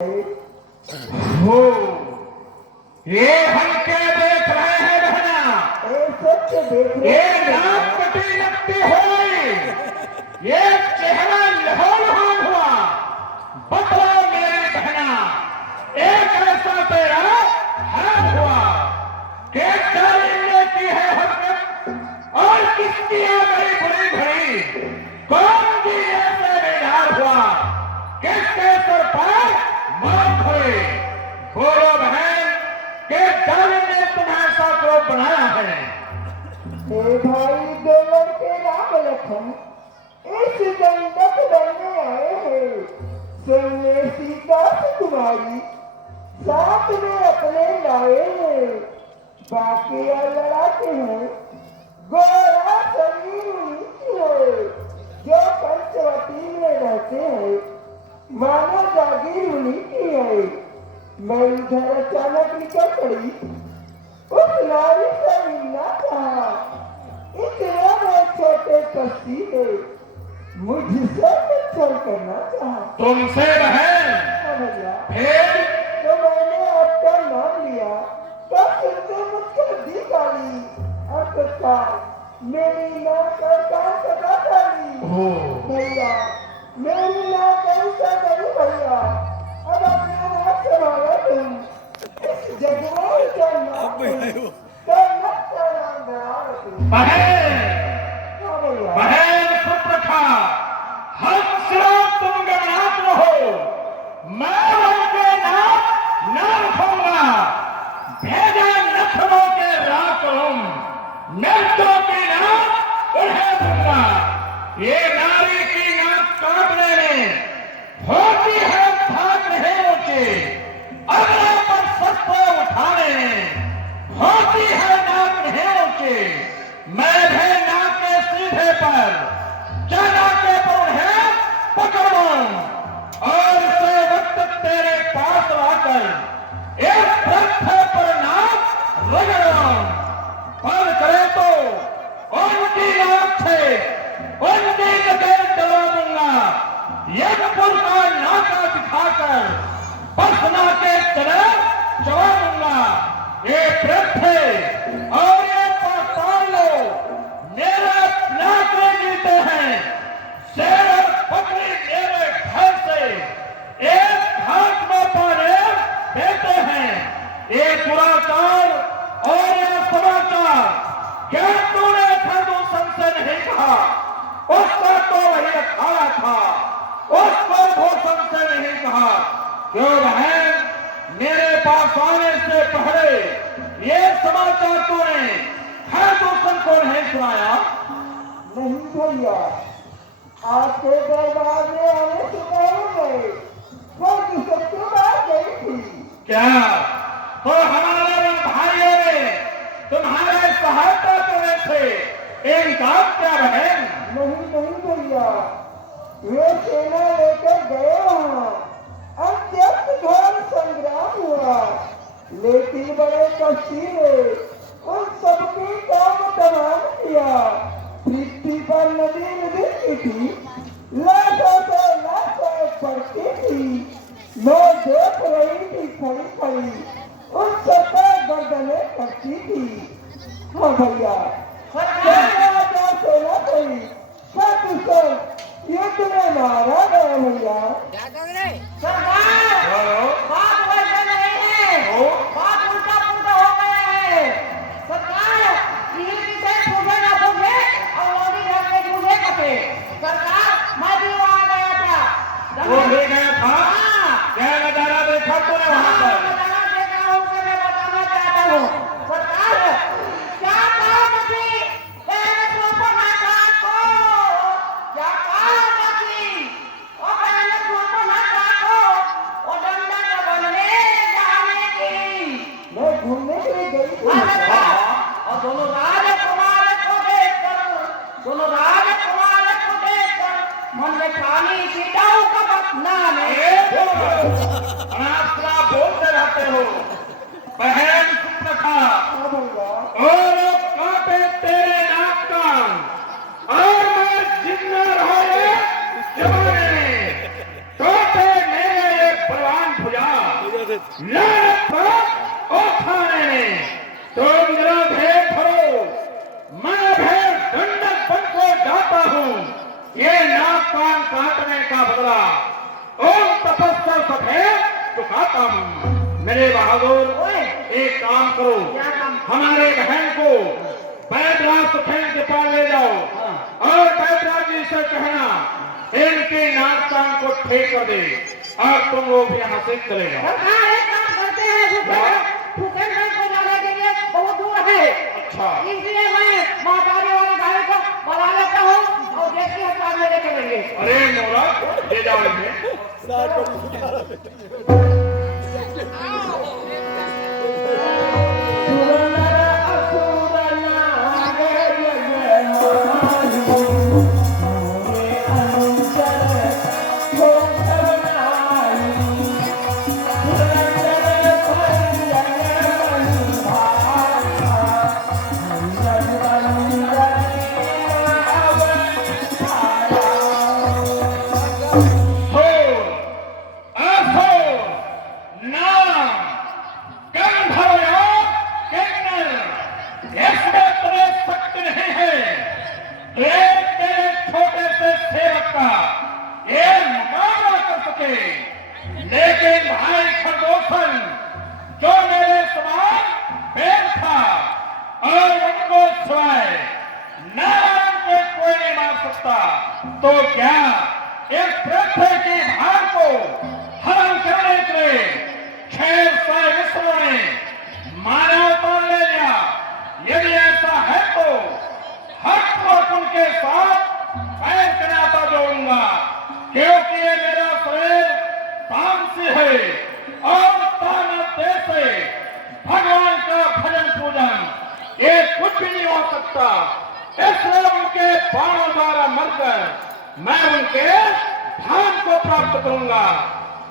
हो ये हम क्या देख रहे हैं बहना, ये नाक कटी लगती हुई, ये चेहरा लहूलुहान हुआ। बतला मेरी बहना, एक ऐसा तेरा हाल हुआ कि जालिम ने की है हरकत और किसकी आ गई बुरी घड़ी। कौन जी ऐसे बेदार हुआ, किसके सर पर मौत हुई। बोलो बहन कि जालिम ने तुम्हें ऐसा क्यों बनाया है। ए भाई देवर के राम लखन इस दंडक बनने आए हैं। सुनने सीता कुमारी साथ में अपने लाए हैं। बाकी लड़ाते हैं गोरा शरीर नीति है। जो पंचवटी में रहते हैं मानो जागीर उन्हीं की है। मैं इधर अचानक निकल पड़ी, उस नारी से मिलना चाहा। इतने में छोटे कस्ती ने मुझसे मिलकर करना चाहा। तुमसे बहन भैया फिर तो मैंने आपका नाम लिया तो सुनते मुझको दी गाली और कहा मेरी नाम का काम सदा डाली। हो भैया मेरी नाम कैसा नहीं भैया, अब अपने नाम से मांगा तुम इस जगवान का नाम तो मत करना तुम। बहन हाँ भैया बहन सुप्रखा, हम सिर्फ तुम गणनाथ रहो, मैं उनके नाम न रखूंगा। भेजा नखरों के रातों नृत्यों के नाम उन्हें दूंगा। ये नारी की नाक काटने में होती है भाग नहीं ऊंची, अगले पर सस्ते उठाने में होती है नाक नहीं ऊंची। मैं भी नाक के सीधे पर चला के पर उन्हें पकड़ूं और इसे वक्त तेरे पास लाकर एक पत्थर पर नाक रगड़ूं। बल करे तो उनकी नाक से उनकी नजर डरा दूंगा। यज्ञपुर का नाका दिखाकर बस नाके चले चला दूंगा। ये पृथ्वी और ये पाताल लोग मेरा नाके जीते हैं। शेर और बकरी मेरे घर से एक घाट में पाने देते हैं। ये दुराचार और ये समाचार क्या तूने खरदूषण से नहीं कहा, उसका तो वही अखाड़ा था, उसको भूषण से नहीं कहा। क्यों बहन, मेरे पास आने से पहले ये समाचार तूने खरदूषण को नहीं सुनाया। नहीं भैया, आपके दरबार में आने से पहले वो किसकी बात गई थी। क्या तो हमारे भाइयों ने तुम्हारे सहायता करने से इनकार क्या बहन। नहीं भैया, वे सेना लेकर गए वहाँ, अत्यंत घोर संग्राम हुआ, लेकिन बड़े कष्टी ने उन सबकी काम तमाम किया। पृथ्वी पर नदी नदी थी, लाखों से लाखों पड़ती थी। मैं देख रही थी खड़ी खड़ी, उन सबका गर्दने करती थी। हाँ भैया, सेना कोई युद्ध में मारा गया भैया। सरकार बात वैसे नहीं है, बात उल्टा पुल्टा हो गया है। सरकार टीवी से पूछे ना पूछे और मोदी घर में पूछे कटे। सरकार मैं भी वहाँ गया था। वो भी गया था? हाँ। क्या नजारा देखा तूने वहाँ पर? नजारा देखा हूँ, उसे मैं बताना चाहता हूँ। सरकार क्या काम थी पहले सुपर नाटक को, क्या काम थी और पहले सुपर नाटक को और डंडा का बनने जाने की। मैं घूमने के लिए गई थी। और दोनों राजकुमार को देखकर मन में ठानी सीताओं का बदनाम है। अनाथला बोलते रहते हो बहन सुप्रखा। हाँ भैया, और काटे तेरे नाक कान और मैं जिंदा रहा ये जमाने में, टोटे मेरे ये बलवान भुजा। लाख ओ खाने में तुम जरा भेद करो। मैं भेद दंडक बनकर गाता हूँ, ये नाक कान काटने का बदला ओम तपस्या सफेद चुकाता हूँ। मेरे बहादुर ओए, एक काम करो, क्या काम? हमारे बहन को बैदराज सफेद के पास ले जाओ और बैदराज जी से कहना इनके नाक कान को ठीक कर दे और तुम लोग यहाँ से चले जाओ। सरकार एक काम करते हैं, फुकेंद्र को जाने के लिए बहुत दूर है। अच्छा, इसलिए मैं मातारी वाली गाड़ी को बुला लेता हूँ और देखिए हम लेके चलेंगे। अरे मोरा ले जाओ इन्हें। लेकिन भाई खरगोशन जो मेरे समान बेर था और उनको सिवाय नारायण के कोई नहीं मार सकता, तो क्या इस पृथ्वी की भार को हरण करने के लिए 600 विश्व ने मानवता ले लिया? यदि ऐसा है तो हक वक्त उनके साथ पैर का नाता जोड़ूंगा, क्योंकि ये मेरा शरीर तामसी है और तामते से भगवान का भजन पूजन ये कुछ भी नहीं हो सकता। इसलिए उनके बाणों द्वारा मरकर मैं उनके धाम को प्राप्त करूंगा।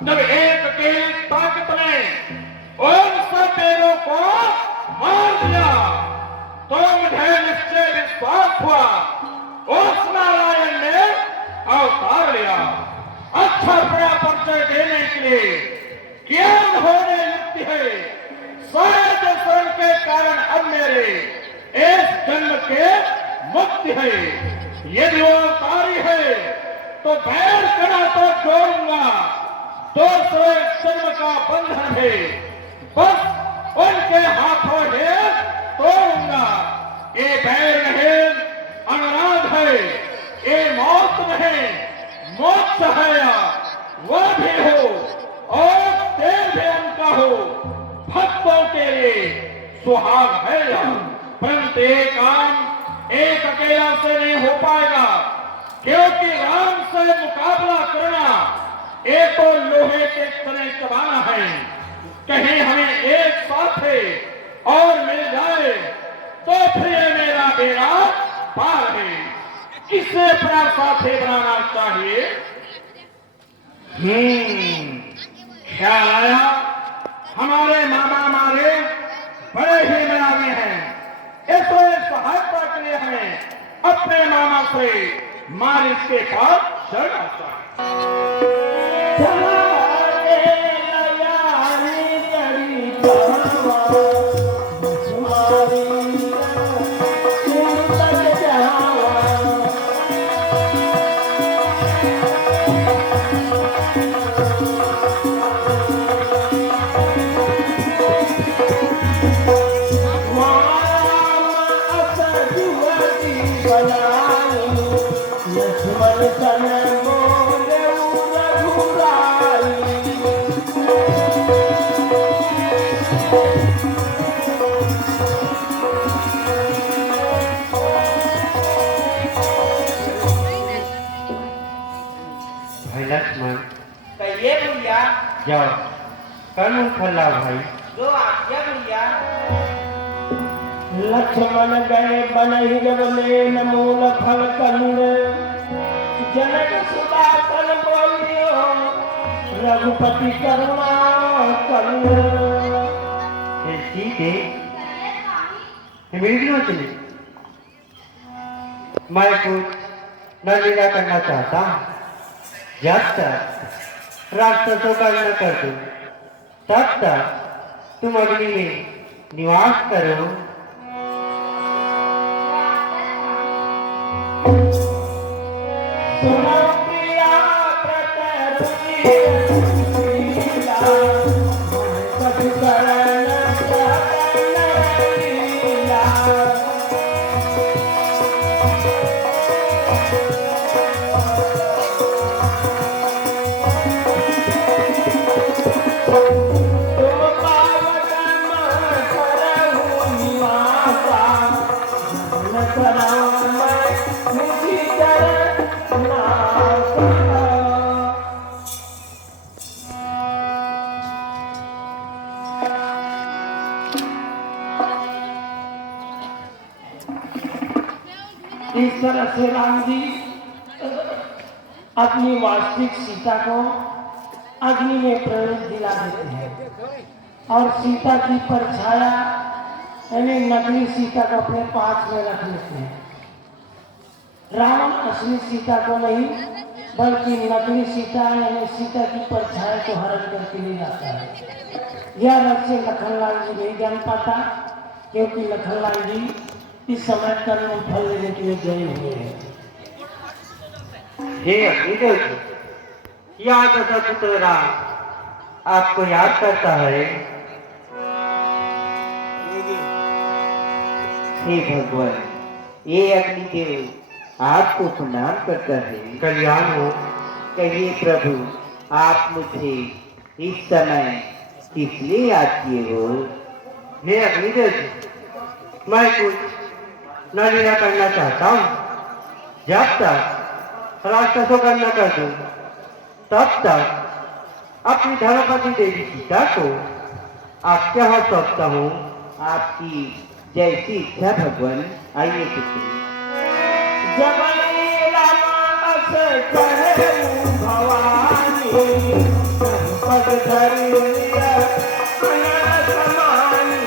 जब एक अकेली ताकत ने उन सब देवों को मार दिया तो मुझे निश्चय विश्वास हुआ उस नारायण ने अवतार लिया। अच्छा बड़ा परिचय देने के लिए ज्ञान होने युक्ति है, शायद स्वयं के कारण अब मेरे इस जन्म के मुक्ति है। यदि वो अवतारी है तो बैर करा तो जोड़ूंगा, दूसरे जन्म का बंधन है बस उनके हाथों है तोड़ूंगा। ये बैर नहीं अनुराग है, ये मौत नहीं मोक्ष है, वो भी हो और तेल भी उनका हो, भक्तों के लिए सुहाग है। परंतु ये काम एक अकेला से नहीं हो पाएगा, क्योंकि राम से मुकाबला करना एक तो लोहे के तने चबाना है। कहीं हमें एक साथ और मिल जाए तो फिर ये मेरा बेड़ा पार है। किसे अपना साथी बनाना चाहिए? ख्याल आया, हमारे मामा मारे बड़े ही मयामी हैं, इसलिए सहायता के लिए हमें अपने मामा से मालिक के पास चलना चाहिए। कहिए भैया। जाओ कानून खल्ला भाई। जो आज्ञा भैया। लक्ष्मण गए बनहि जब में मूल फल कंद, जनक सुदासन बोलियो रघुपति करुणा कंद। ठीक है, मेरी क्यों चली? मैं कुछ नलीला करना चाहता हूँ, जब तक राक्षसों का न कर दूं तब तक तुम अग्नि में निवास करो। सुनो प्रिया व्रत लीला, कछु करण लीला। तुम पावनम करहु निवासा, न करहु मैं निधि करनासा। इस तरह से राम जी अपनी वास्तविक सीता को अग्नि में प्रवेश दिला देते हैं और सीता की परछाया यानी नकली सीता को अपने पास में रख लेते हैं। रावण असली सीता को नहीं बल्कि नकली सीता यानी सीता की परछाया को हरण करके ले जाता है। यह रहस्य लखनलाल जी नहीं जान पाता क्योंकि लखनलाल जी इस समय कर्म फल लेने के लिए गए हुए हैं। हे अग्निदेव जी, यह दशपुत्र राम आपको याद करता है। हे भगवान, ये अग्निदेव आपको प्रणाम करता है। कल्याण हो। कहिए प्रभु, आप मुझे इस समय किस लिए याद किए हो? हे अग्निदेव जी, मैं कुछ नलीला करना चाहता हूँ। जब तक राक्षसों का न कर दूं, तब तक अपनी धर्मपति देवी सीता को आपके हाथ सौंपता हूँ। आपकी जैसी इच्छा भगवान। आइए पुत्री। जबई रामास कहूं भवानी, पद धरि लिया अनर समानी।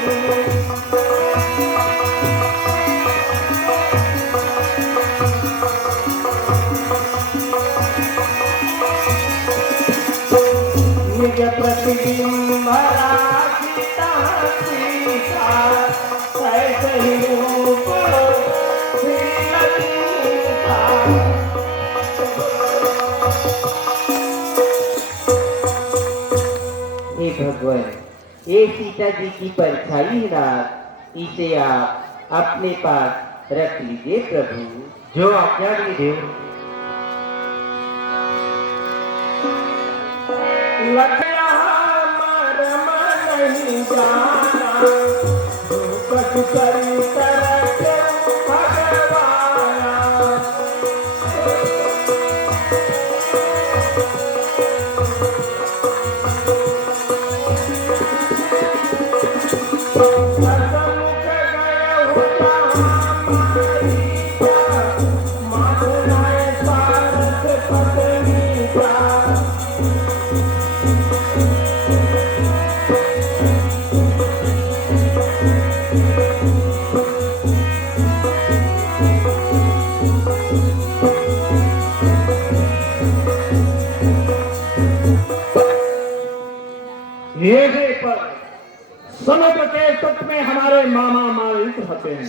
निज प्रतिबिंब सीता सीता, ऐसे ही रूप सीता। हे भगवान, ये सीता जी की परछाई रात, इसे आप अपने पास रख लीजिए प्रभु। जो आज्ञा अग्निदेव। लखना मरम नहीं जाना, कछु करी तरके भगवाना। सतमुख गए हुआ माधुराय सारथ पत्नी का। ये पर समुद्र के तट में हमारे मामा मालिक रहते हैं।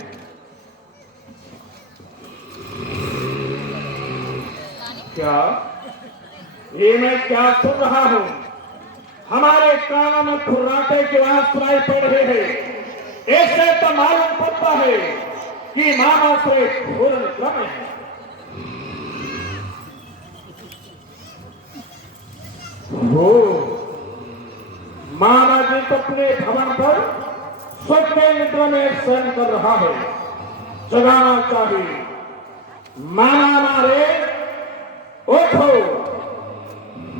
क्या ये मैं क्या सुन रहा हूँ? हमारे कानों में फुर्राटे की आवाज सुनाई पड़ रही है। ऐसे तो मालूम पड़ता है कि मामा से घोर क्रम है। हो मामा जी तो अपने भवन पर स्वप्न निद्रा में शयन कर रहा है। जगाना चाहिए। मामा मारे उठो,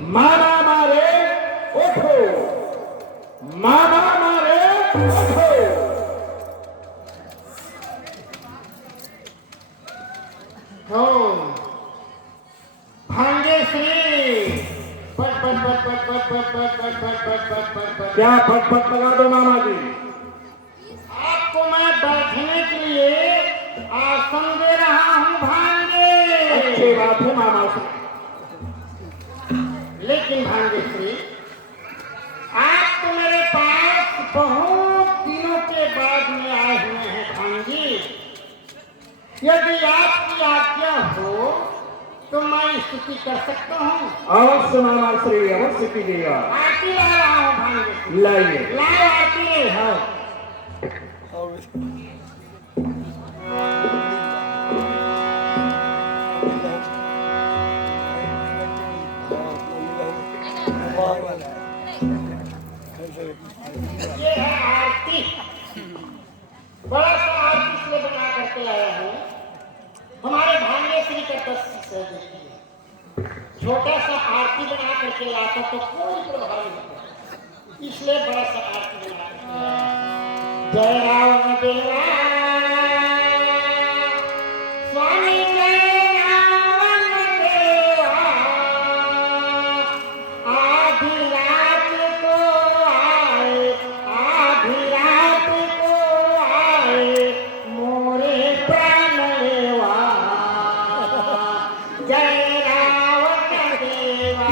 मामा मारे उठो, मामा मारे उठो। भाग्यश्री क्या फटफट लगा दो मामा जी। आपको मैं बैठने के लिए आसन दे रहा हूँ भांजे। अच्छी बात है मामा जी, लेकिन भांजेश्री आप तो मेरे स्तुति कर सकता हूँ? अवश्य मामा श्री, अवश्य कीजिएगा। आरती ला रहा हूँ भांगे से। लाइए। लाओ आरती। हाँ। ये है आरती। बड़ा सा आरती इसलिए बना करके लाया हूँ, हमारे भांगे श्री का 10 से देखिए, छोटा सा आरती बना करके लाता तो कोई प्रभाव नहीं होता, इसलिए बड़ा सा आरती बना करके लाया। जय राम देवा स्वामी, जय राम देवा, आधी रात को आए, आधी रात को आए मोरे प्राण लेवा। जय रावण देवा,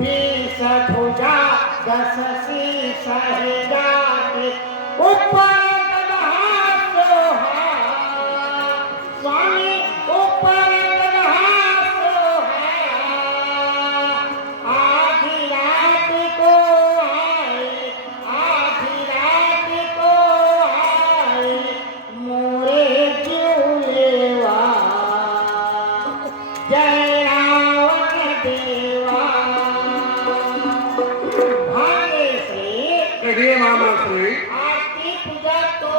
20 भुजा 10 शीश जाके ऊपर गदहा सोहा, स्वामी ऊपर गदहा सोहा, आधी रात को आए, आधी रात को आए मोरे जीव लेवा। जय रावण देवा। भांगे से कहिए मामा श्री। आरती पूजा तो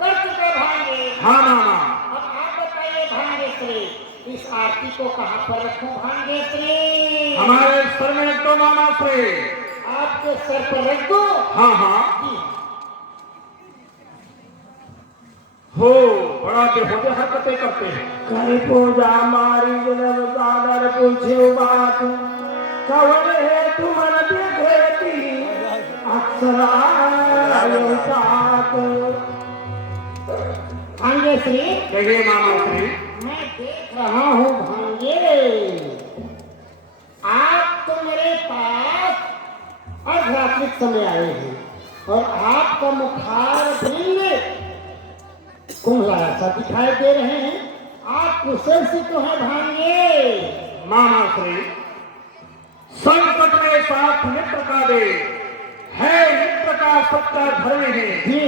कर चुके भांगे। हाँ मामा। अब आप बताइए भांगे श्री, इस आरती को कहाँ पर रखूं भांगे श्री? हमारे सर में रख दो मामा श्री। आपके सर पर रख दो? हाँ हाँ। जी। हो, बड़ा बेहोदे हरकतें करते हैं। कहीं पूजा मारी जब सागर पूछे बात, कवन है तुमन देखेती अक्षरा साथ। भांगे श्री, कहिए मामा श्री। मैं देख रहा हूँ भांगे, आप तो मेरे पास अर्धरात्रिक समय आए हैं और आपका मुखार बिंद कुम्हलाया सा दिखाई दे रहे हैं। आप कुशल से तो है भांगे। मामा श्री, संकट में साथ मित्र का दे, है मित्र का सच्चा धर्म है। जी।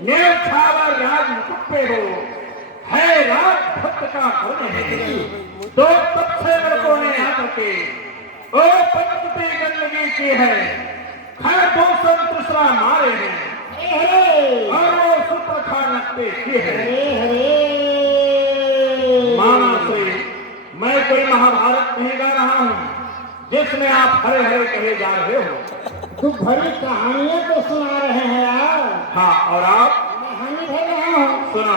न्यौछावर राज मुकुट पे हो, है राज भक्त का धर्म है। तो तब से लड़कों ने आकर के ओ पंचती गंदगी की है, खैर दो दूसरा मारे हैं हरे और वो सूत्र खानते की है। हरे मामा श्री, मैं कोई महाभारत नहीं गा रहा हूँ जिसमें आप हरे हरे कहे जा रहे हो। तू भरी कहानियां तो सुना रहे हैं आप। हाँ, और आप मैं हानि भर रहा हूँ। सुना,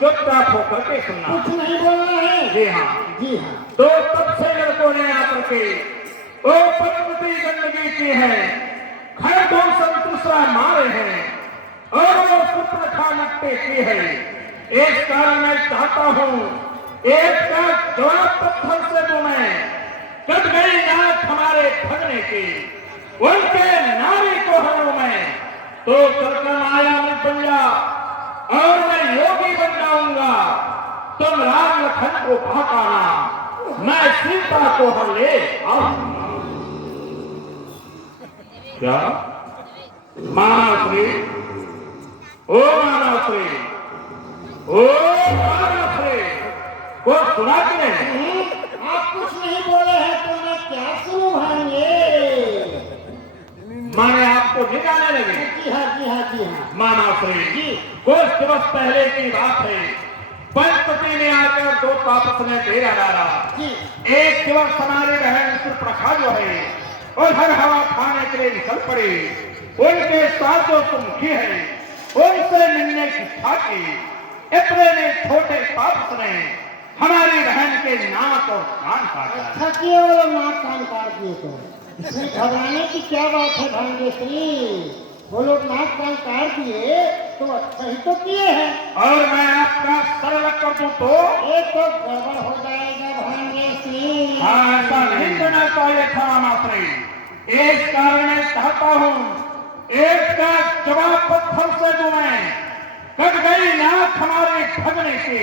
चुपचाप होकर के सुनना। कुछ नहीं बोलना है। जी हाँ। जी हाँ। तो तब से लड़कों ने आकर के ओ पंचती गंदगी की है, खैर दो दूसरा मारे हैं और वो सूत्र खानते की है। इस कारण मैं चाहता हूँ एक का जवाब पत्थर से दूं मैं, कट गई नाक हमारे ठगने की, उनके नारी को हरूं मैं, तो चलकर माया में बन जा और मैं योगी बन जाऊंगा। तुम राम लखन को भगाना, मैं सीता को हर ले आऊंगा। क्या माना श्री, ओ माना श्री, ओ माना श्री, को सुना कि नहीं? आप कुछ नहीं बोले हैं तो मैं क्या सुनूं भांगे? माने आपको निकालने लगे। जी हाँ जी हाँ जी हाँ। माना श्री जी, कुछ दिवस पहले की बात है, पंचपति ने आकर दो तापस ने डेरा डाला। जी। एक दिवस हमारी बहन सुप्रखा जो है और हर हवा खाने के लिए निकल पड़ी। उनके साथ जो तुम की है उनसे मिलने की इच्छा की। इतने में छोटे तापस ने हमारी बहन के नाक और कान काटा। अच्छा किए वो नाक कान काट दिए तो इसमें घबराने की क्या बात है भांगे श्री? वो लोग नाक कान काट दिए तो अच्छा ही तो किए हैं। और मैं आपका सरल कर दूं तो ये तो गड़बड़ हो जाएगा भांगे श्री। हाँ, ऐसा नहीं करना चाहिए था मात्री। इस कारण मैं चाहता हूँ एक का जवाब पत्थर से दूं मैं, कट गई नाक हमारे ठगने की,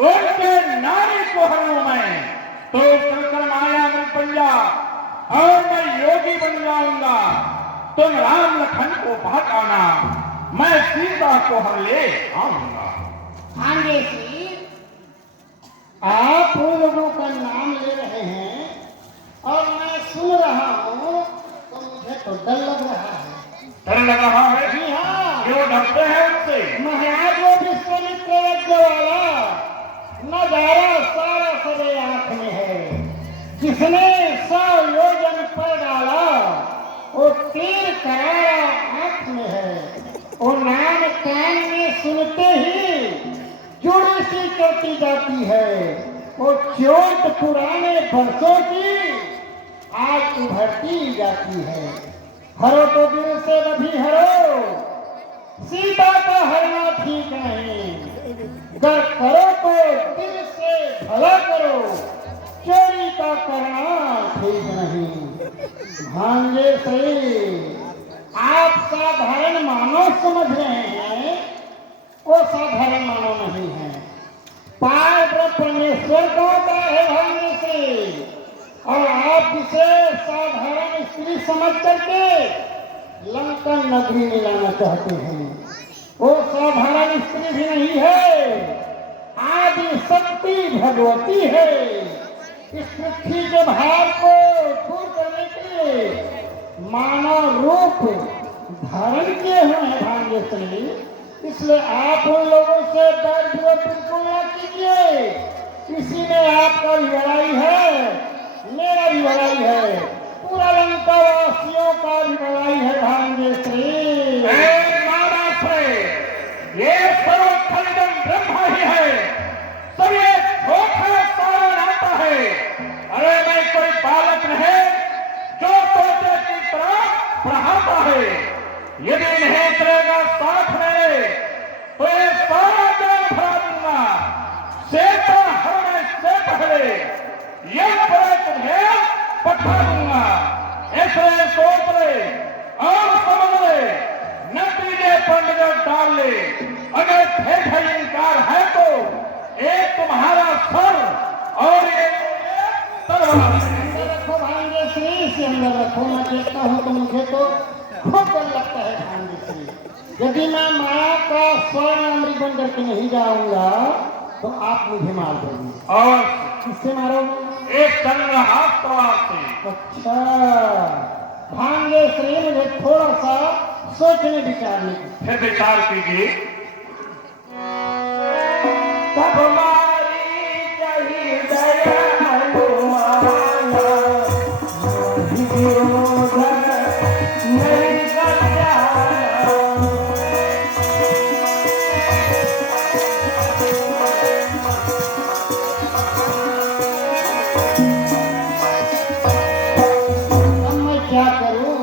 उनके नारी को हरूं मैं, तो चलकर माया में पंजा और मैं योगी बन जाऊंगा। तुम राम लखन को भगाना, मैं सीता को हर ले आऊंगा। भांजे श्री, आप उन लोगों का नाम ले रहे हैं और मैं सुन रहा हूँ, तो मुझे तो डर लग रहा है। डर लग रहा है? जी हाँ, क्यों डरते हैं उनसे? महाराज वो विश्वामित्र यज्ञ वाला नजारा सारा सरे आंख में है। जिसने 100 योजन पर डाला, वो तीर करारा आंख में है। वो नाम कान में सुनते ही जुड़ी सी करती जाती है। वो चोट पुराने बरसों की आज उभरती जाती है। हरो तो दिल से नभी हरो, सीता का हरना ठीक नहीं। गर करो तो दिल से भला करो, चोरी का करना ठीक नहीं। भांजे सही, आप साधारण मानव समझ रहे हैं, वो साधारण मानव नहीं है। पार परमेश्वर का होता है भांजे से, और आप इसे साधारण स्त्री समझ करके लंकन नगरी में लाना चाहते हैं। वो साधारण स्त्री भी नहीं है, आदि शक्ति भगवती है। इस पृथ्वी के भार को दूर करने के लिए मानव रूप धारण किए हुए हैं भांजे श्री। इसलिए आप उन लोगों से डर बिल्कुल न कीजिए। इसी में आपका भी भलाई है, मेरा भी भलाई है, पूरा लंका वासियों का भी भलाई है भांजे श्री। ये सर्वखंडन ब्रह्मा ही है, सब ये धोखा सारा आता है। अरे मैं कोई बालक नहीं जो तोते की तरह पढ़ाता है। यदि नहीं करेगा साथ में, तो ये सारा ज्ञान भरा दूंगा। सेता हरने से पहले यह बड़े तुम्हें पठा दूंगा। ऐसे सोच ले और समझ ले, नतीजे पर नजर डाल ले। अगर थे इनकार है तो एक तुम्हारा सर और एक तलवार। अंदर रखो भांजे श्री, इसे अंदर रखो। मैं देखता हूँ तो मुझे तो खूब डर लगता है भांजे श्री। यदि मैं माया का स्वर्ण अमृत बन करके नहीं जाऊंगा, तो आप मुझे मार देंगे। और किससे मारोगे? एक चंद्रहास तलवार से। अच्छा भांजे श्री, मुझे थोड़ा सा सोचने विचारने की। फिर विचार कीजिए। तब मारी कही दयालु माया, मोहि विरोध नहीं कर जाया। अब मैं क्या करूं?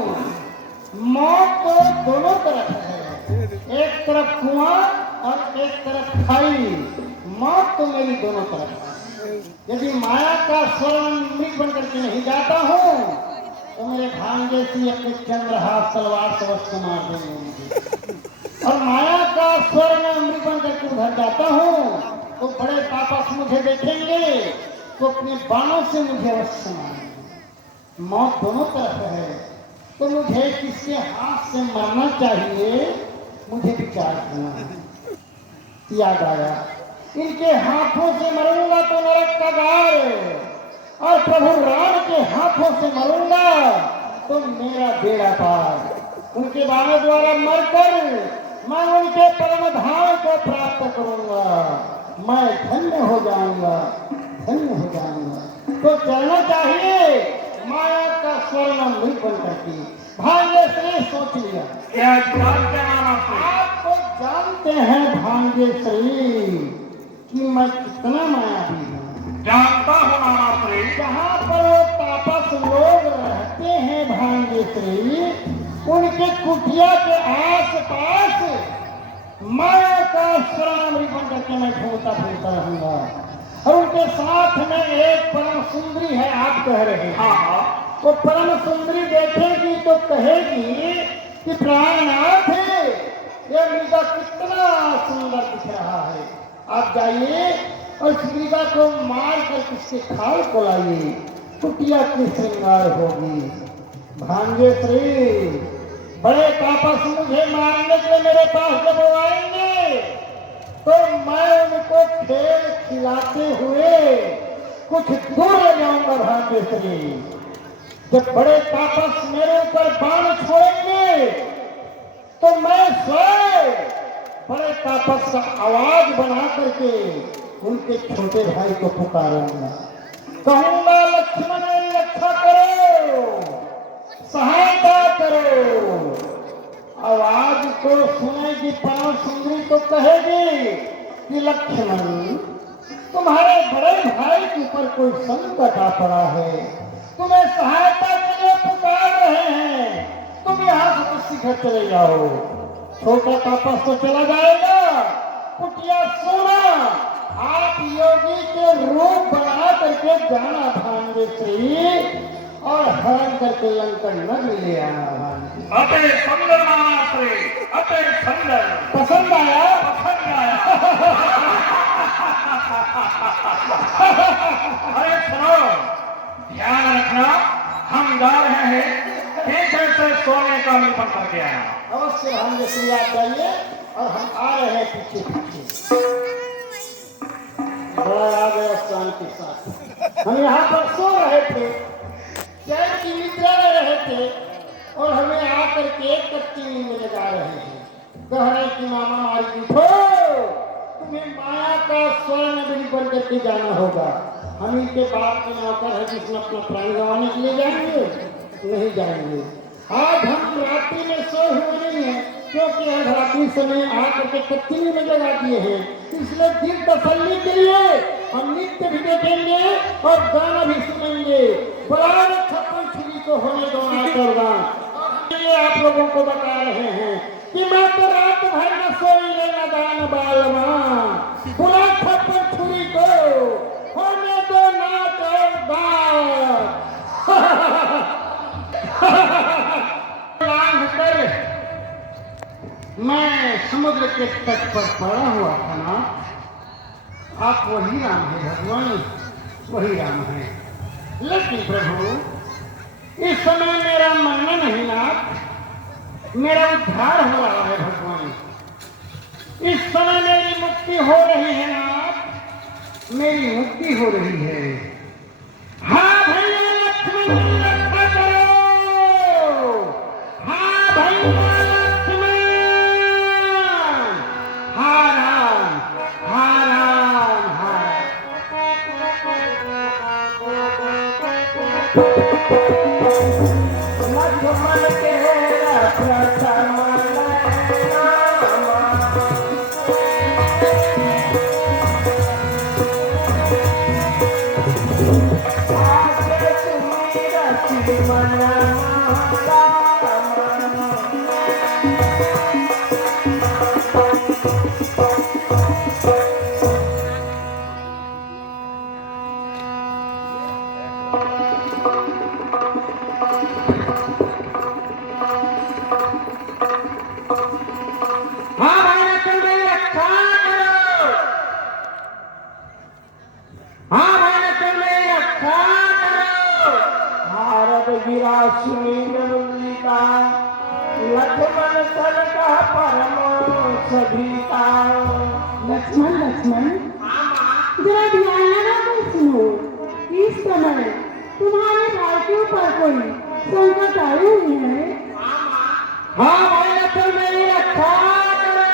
मौत तो दोनों तरफ है, एक तरफ कुआं और एक तरफ खाई। मौत तो मेरी दोनों तरफ है। यदि माया का स्वर्ण मृग बन करके नहीं जाता हूँ, तो मेरे भांजे से अपने चंद्रहास तलवार से वस्तु मार देंगे मुझे। और माया का स्वर्ण मृग बन करके उधर जाता हूँ, तो बड़े तापस मुझे देखेंगे, तो अपने बाणों से मुझे अवश्य मारेंगे। मौत दोनों तरफ है, तो मुझे किसके हाथ से मरना चाहिए, मुझे विचार करना है। याद आया, इनके हाथों से मरूंगा तो नरक का द्वार, और प्रभु राम के हाथों से मरूंगा तो मेरा बेड़ा पार। उनके बाणों द्वारा मरकर मैं उनके परम धाम को प्राप्त करूंगा। मैं धन्य हो जाऊंगा, धन्य हो जाऊंगा। तो चलना चाहिए माया का स्वर्ण मृग बन करके। भांजे श्री सोच लिया। क्या विचार क्या नाम आपने? आप तो जानते हैं भांजे श्री कि मैं कितना मायावी हूँ। जानता हूँ नाम आपने। जहाँ पर वो तापस लोग रहते हैं भांजे श्री, उनके कुटिया के आस पास माया का स्वर्ण बन करके मैं घूमता फिरता रहूंगा। और उनके साथ में एक परम सुंदरी है, आप कह रहे हैं। हाँ हाँ, वो परम सुंदरी देखेगी तो कहेगी कि प्राणनाथ ये मृगा कितना सुंदर दिख रहा है। आप जाइए और शिविका को मार कर किसके खाल को लाइए, कुटिया की श्रृंगार होगी। भांजे श्री बड़े तापस मुझे मारने के लिए मेरे पास जब वो आएंगे तो मैं उनको खेल खिलाते हुए कुछ दूर ले जाऊंगा। भांजे श्री जब बड़े तापस मेरे ऊपर बाण छोड़ेंगे तो मैं स्वयं बड़े तापस का आवाज बना करके उनके छोटे भाई को पुकारूंगा, कहूंगा लक्ष्मण रक्षा करो, सहायता करो। आवाज को सुनेगी परम सुंदरी तो कहेगी कि लक्ष्मण तुम्हारे बड़े भाई के ऊपर कोई संकट आ पड़ा है, तुम्हें सहायता के लिए पुकार रहे हैं, तुम यहाँ से तो शीघ्र चले जाओ। छोटा तापस तो चला जाएगा, कुटिया सोना आप योगी के रूप बना करके जाना भांजे श्री और हरण करके लंका नगरी ले आना। भांजे अति सुंदर माना श्री, अति सुंदर। पसंद आया? पसंद आया। अरे सुनो, ध्यान रखना, हम जा रहे हैं पीछे से सोने का मिलपन करके आना। अवश्य भांजे श्री आप जाइए और हम आ रहे हैं पीछे पीछे। बड़ा आ गया स्थान के साथ। हम यहाँ पर सो रहे थे, चैन की निद्रा में रहे थे और हमें आकर के कच्ची नींद में जगा रहे हैं। कह रहे कि मामा मारी उठो, तुम्हें माया का स्वर्ण नगरी बन करके जाना होगा। हम इनके बाप के नौकर है जिसमें अपना प्राण गंवाने के लिए जाएंगे? नहीं जाएंगे। आज हम रात्रि में सोए हुए नहीं है क्योंकि हम रात्रि समय आकर के कच्ची नींद में जगा दिए हैं, इसलिए दिल तसल्ली के लिए हम नृत्य भी देखेंगे और गाना भी सुनेंगे। बराबर छप्पन छुरी को होने दो आकर ये आप लोगों को बता रहे हैं कि मैं तो रात भर न सोई लेना दान बालमा, बुला छप्पन छुरी को होने दो नाच और गान। मैं समुद्र के तट पर पड़ा हुआ था ना, आप वही राम है भगवान, वही राम है। लेकिन प्रभु इस समय मेरा मरना नहीं नाथ, मेरा उद्धार हो रहा है भगवान। इस समय मेरी मुक्ति हो रही है नाथ, मेरी मुक्ति हो रही है। हाँ भैया लक्ष्मण जी रक्षा करो, हाँ भैया लक्ष्मण लक्ष्मण जरा ध्यान लगा कर सुनो। इस समय तुम्हारे भाई के ऊपर कोई संकट आई हुई है? हाँ भाई लक्ष्मण मेरी रक्षा करो।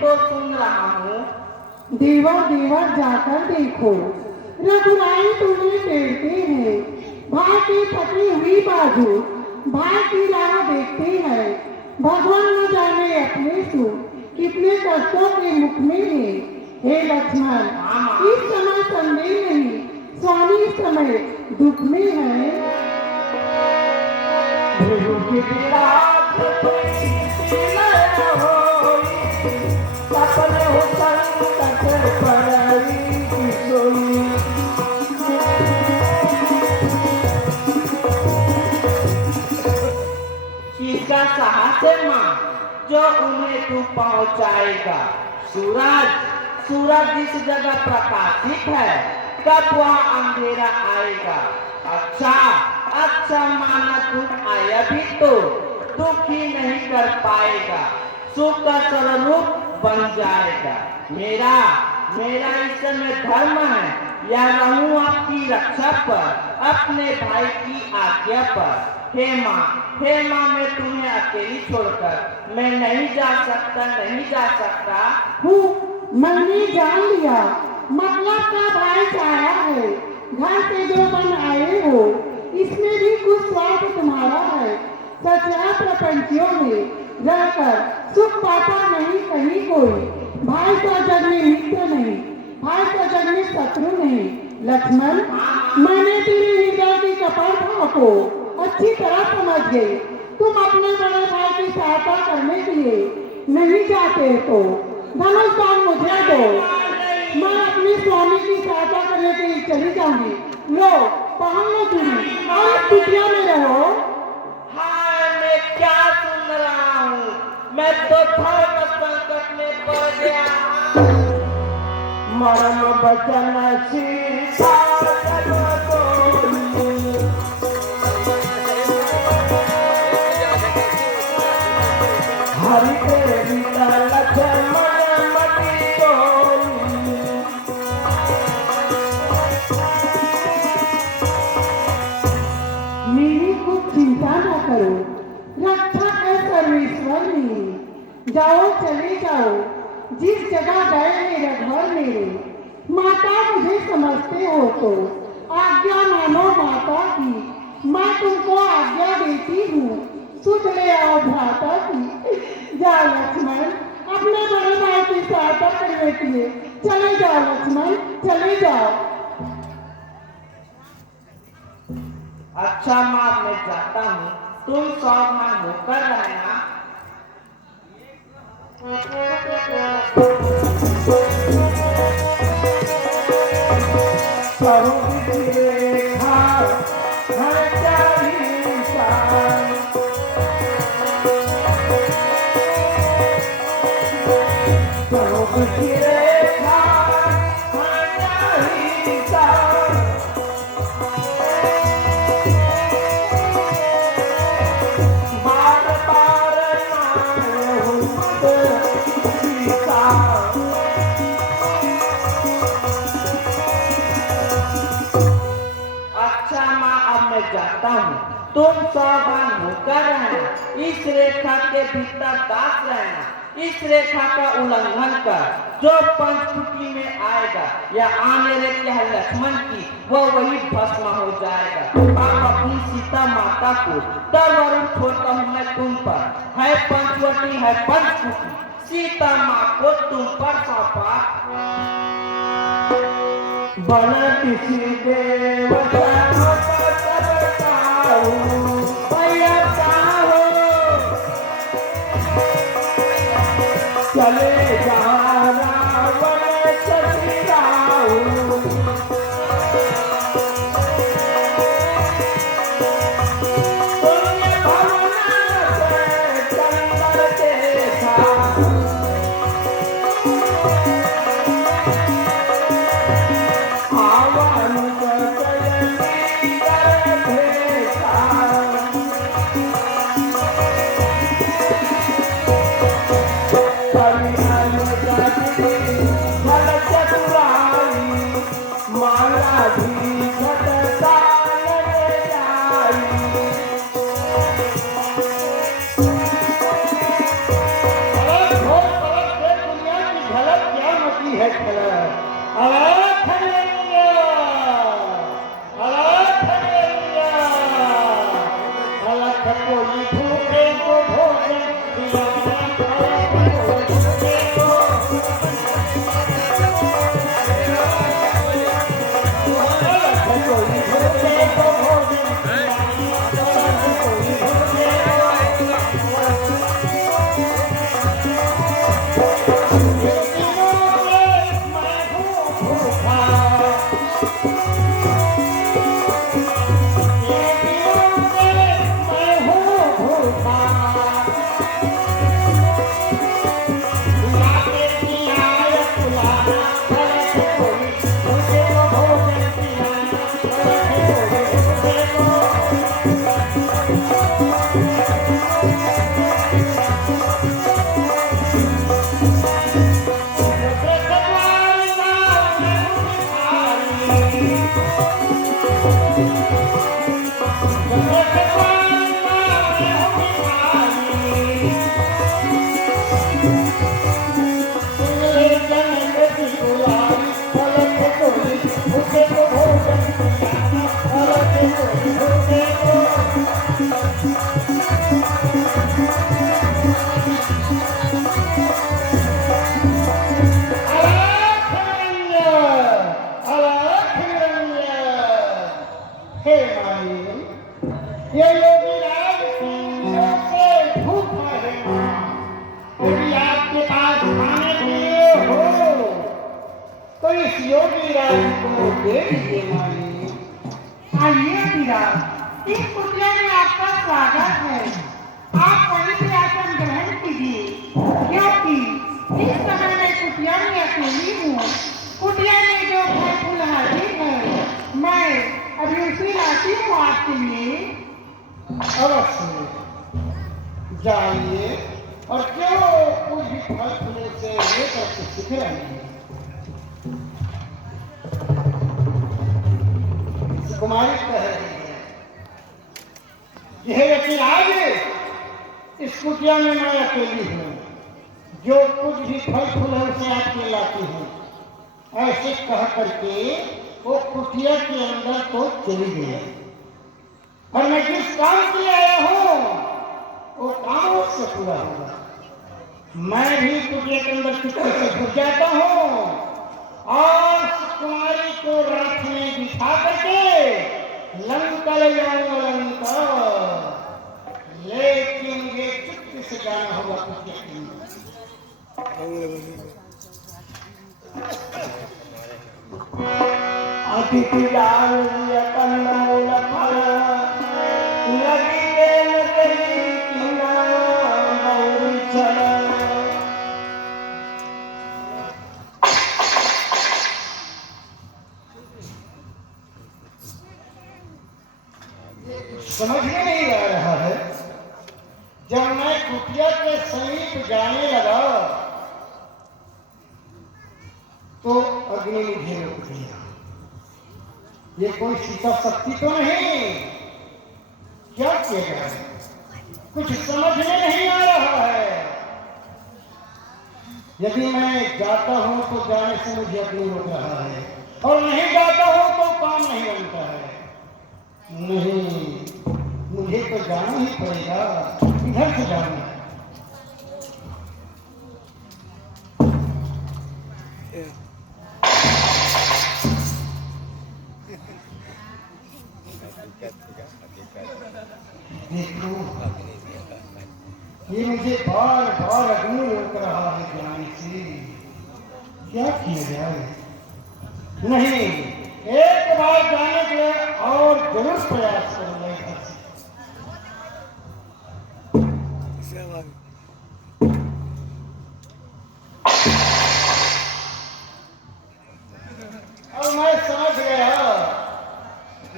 तो सुन रहा हूँ। देवा देवा जाकर देखो, रघुराई तुम्हें टेरते हैं। भाई की फटी हुई बाजू भाई की राह देखते हैं। भगवान न जाने अपने सु कितने कष्टों के मुख में है। हे लक्ष्मण, इस समय संदेह नहीं, स्वामी इस समय दुख में है। विराट लय होई सपने हो संकट पड़ई सोई किसका साहस है माँ जो उन्हें तू पहुंचाएगा? सूरज सूरज जिस जगह प्रकाशित है कब वहाँ अंधेरा आएगा? अच्छा अच्छा माना दुख आया भी तो दुख ही नहीं कर पाएगा, सुख का स्वरूप बन जाएगा। मेरा मेरा इस समय धर्म है या रहूं आपकी रक्षा पर, अपने भाई की आज्ञा पर। हे माँ मैं तुम्हें अकेली छोड़कर मैं नहीं जा सकता। हूँ मैंने जान लिया मतलब का भाईचारा है। घर से जो बन आए हो इसमें भी कुछ स्वार्थ तुम्हारा है। सच्चा प्रपंचियों में रहकर सुख पाता नहीं कहीं कोई। भाई का जग में मित्र नहीं, भाई का जग में शत्रु नहीं। लक्ष्मण मैंने तेरे हृदय की कपड़ता को अच्छी तरह समझ गई। तुम अपने बड़े भाई की सहायता करने के लिए नहीं जाते तो धनुष बाण मुझे दो, मैं अपनी स्वामी की सहायता करने के लिए चली जाऊंगी। लो पहन लो तुम्हें और इस कुटिया में रहो। हाय मैं क्या सुन रहा हूँ, मैं तो धर्म संकट में पड़ गया। मरम बचन सीता हरि तेरी लक्ष्मण मति मेरी कुछ चिंता न करो, रक्षा है सर्वेश्वरी। जाओ चले जाओ जिस जगह गए मेरे घर मेरे। माता मुझे समझते हो तो आज्ञा मानो माता की। मैं तुमको आज्ञा देती हूँ, सुध ले आओ भ्राता की। जाओ लक्ष्मण अपने बड़े भाई की सहायता करने के लिए चले जाओ। लक्ष्मण चले जाओ। अच्छा माँ मैं जाता हूँ, तुम सावधान होकर रहना। अच्छा माँ अब मैं जाता हूँ, तुम सावधान होकर रहना। इस रेखा के भीतर दास रहना। इस रेखा का उल्लंघन कर जो पंचकुटी में आएगा या आने रेखा है लक्ष्मण की, वह वही भस्म हो जाएगा। आप अपनी सीता माता को तब वरुण छोड़ता हूँ मैं तुम पर। है पंचवटी है पंचकुटी, सीता माँ को तुम पर सौंपा। बन किसी देवता चले जा रावण सखियाऊ पुण्य भवना से चंदन देखा आवन चयनी कर भेटा इनको दे दीजिए माली। आइए पीरा, इस कुटिया में आपका स्वागत है। आप वहीं से आसन ग्रहण कीजिए, क्योंकि इस समय मैं कुटिया में अकेली हूँ। कुटिया में जो फल फूल हाजिर है, मैं अभी उसी लाती हूँ आपके लिए। अवश्य जाइए और जो कुछ भी फल फूल से लेकर के सीख रहे हैं। कुमारी कह रही है, यह यकीन आज इस कुटिया में मैं अकेली हूँ, जो कुछ भी फल फूल है उसे आपके लाती हूँ। ऐसे कह करके वो कुटिया के अंदर तो चली गई, और मैं जिस काम के लिए आया हूँ वो काम उससे पूरा होगा। मैं भी कुटिया के अंदर चुपके से घुस जाता हूँ और कुमारी को रथ में बिठा करके लंका ले जाऊंगा। लंका लेकिन मुझे चुपके से जाना होगा कुटिया के अंदर। अतिथि डाल दिया कंदमूल फल, लगी देन तेरी कीना बहुरी चल। समझ में नहीं आ रहा है, जब मैं कुटिया के समीप जाने लगा तो अग्नि मुझे रोक दिया। ये कोई सीता शक्ति तो नहीं, क्या किया जाए कुछ समझ में नहीं आ रहा है। यदि मैं जाता हूं तो जाने से मुझे अग्नि रोक रहा है, और नहीं जाता हूं तो काम नहीं बनता है। नहीं, मुझे तो जाना ही पड़ेगा, इधर से जाना है। देखो, ये मुझे बार बार अग्नि रोक रहा है जाने से, क्या किया जाए? नहीं, एक बार जाने के लिए और जरूर प्रयास कर लेगा। और मैं समझ गया,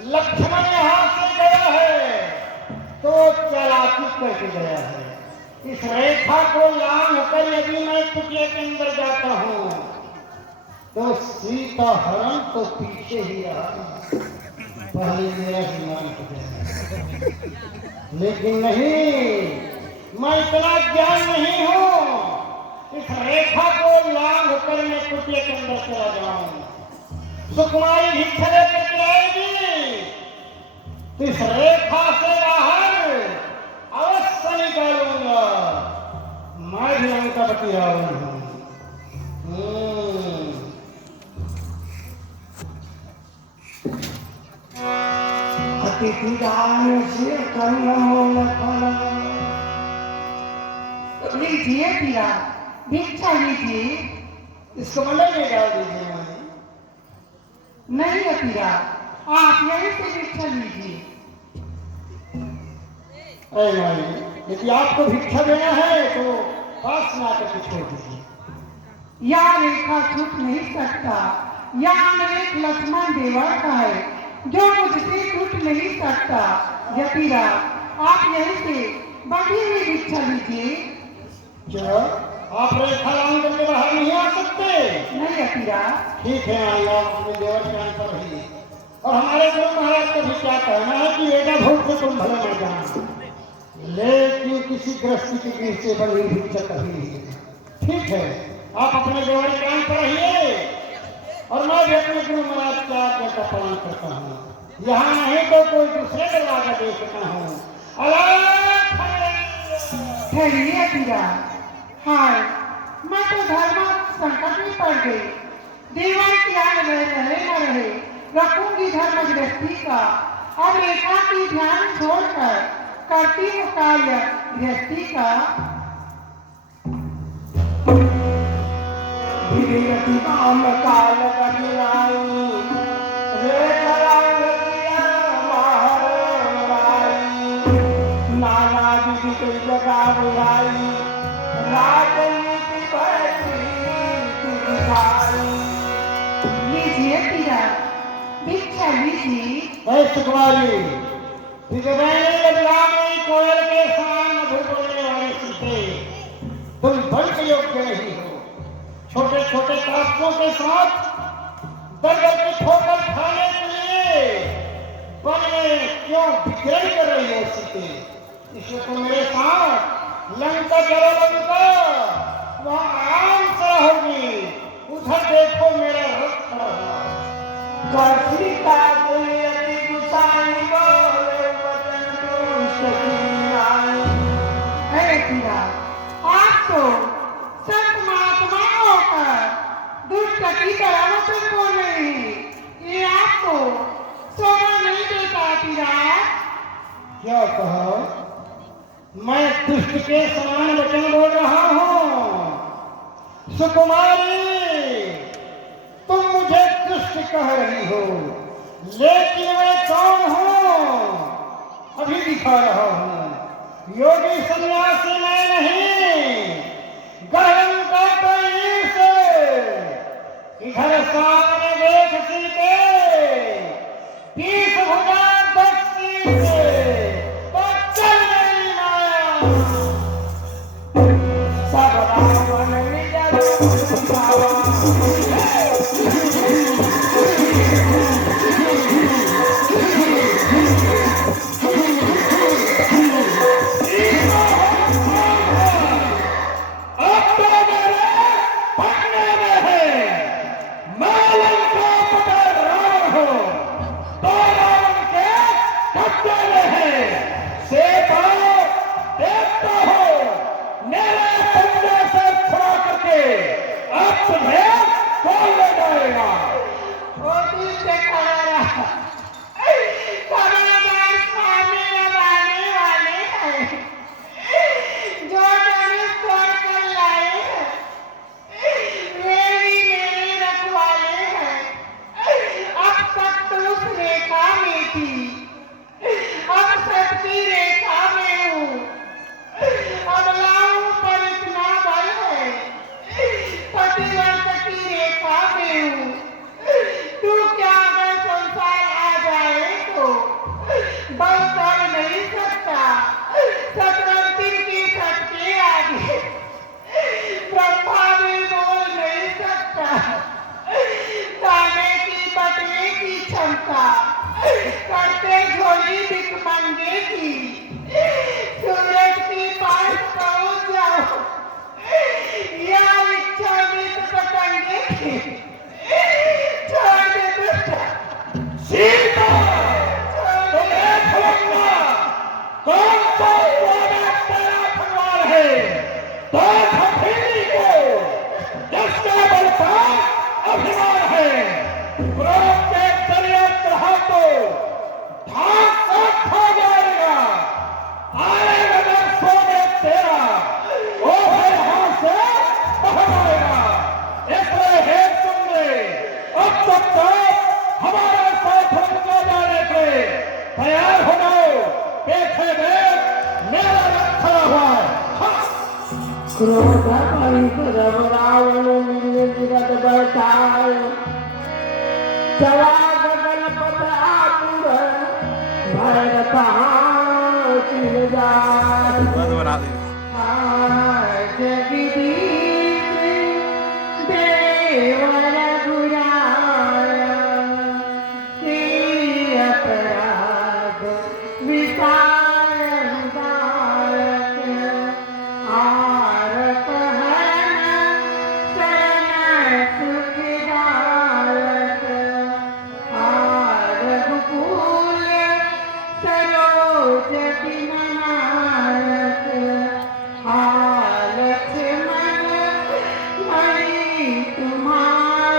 लक्ष्मण यहां से गया है तो चालाकी करके गया है। इस रेखा को लांघ कर यदि मैं कुटिया के अंदर जाता हूं तो सीता हरण तो पीछे ही रहा, पहले मेरा विमान हो जाएगा। लेकिन नहीं, मैं इतना ज्ञान नहीं हूं। इस रेखा को लांघ कर मैं कुटिया के अंदर चला जाऊं, सुकुमारी भिक्षा लेकर आएगी, इस रेखा से बाहर अवश्य निकालूंगा। मैं भी उनका पति रावण हूं। अतिथि दान से कंदमूल फल। लीजिए पीरा, भिक्षा लीजिए। इसको मंडल में डाल दीजिए। नहीं पीरा, आप यहीं से भिक्षा लीजिए। अरे माली, यदि आपको भिक्षा देना है तो पास में आकर के छोड़ दीजिए। यह रेखा छूट नहीं सकता, यह अनरेख लक्ष्मण देवर का है, जो मुझसे टूट नहीं सकता। यतीरा, आप यहीं से बढ़ी हुई भिक्षा लीजिए। क्या आप रेखा लांघ करके बाहर नहीं आ सकते? नहीं यतीरा। ठीक है, आएगा अपने देवर ज्ञान पर ही। और हमारे गुरु महाराज का भी क्या कहना है कि बेटा भूख से तुम भले मर जाना, लेकिन किसी गृहस्थी के बीच से बड़ी भिक्षा कभी नहीं। ठीक है, आप अपने देवर ज्ञान पर रहिए और मैं भी अपने गुरु महाराज का आज्ञा का पालन करता हूँ। यहाँ नहीं तो कोई दूसरे दरवाजा देखता हूँ। ठहरिए यतीरा। हाय, मैं तो धर्म संकट में पड़ गई। देवर की आग रहे न रहे, रखूंगी धर्म गृहस्थी का। अब रेखा की ध्यान छोड़कर करती हूँ कार्य गृहस्थी का। धीरति काम काल कठिनाई रे खराब किया महाराई नाना विधि कई जगह बुलाई राजनीति बैठी दिखाई लीजिए पीरा, भिक्षा लीजिए। ऐ सुकुमारी, कोयल के समान मधुर बोलने वाले सीते, तुम बल के योग्य नहीं हो। छोटे छोटे ताकतों के साथ दरगल की ठोकर खाने के लिए बल में क्यों बिक्री कर रही हो सीते? इसलिए तुम मेरे साथ लंका चलो, लंका वहां आराम से होगी। उधर देखो मेरा रथ खड़ा हुआ। काशी का कोई अति गुसाई बोले वचन क्यों सकी आई अरे पीरा, आप तो संत महात्मा होकर दुष्ट की तरह वचन बोल रहे हैं। ये आपको शोभा नहीं देता पीरा। क्या कहा? मैं दुष्ट के समान वचन बोल रहा हूँ? सुकुमारी, तुम मुझे दुष्ट कह रही हो, लेकिन मैं कौन हूँ अभी दिखा रहा हूँ। योगी सन्यासी मैं नहीं, गहन का कोई से। इधर सामने देख सीते, 20 भुजा 10 सीते, तो चल मेरी माया। सब रावण निजर उठावा करते झोली बिक मंगे की सूरज की पास पहुंच जाओ या इच्छा बीत पतंगे की छोड़ दे दुष्ट सीता, तुम्हें खलंगा कौन सा तेरा भगवान है? तो हथेली को जिसका बल पर अभिमान है, क्रोध के दरिया चढ़ा तो धाक से खा जाएगा। आएगा जब सोने तेरा, वो है यहाँ से बाहर आएगा। इसलिए हे तुमने अब तक हमारे साथ उनके जाने के लिए तैयार हो जाओ। देखे देख मेरा रथ खड़ा हुआ है। हाँ। क्रोध जब रावण निरत बैठाय चला गगन पथ आतुर भय कहाँ चिल जाय जगदीश देवर गुराय की अपराध विकार दायक आरप हरण शरण सुखदायक आरघुकुल सरोज दिननायक लक्ष्मण मणि तुम्हारा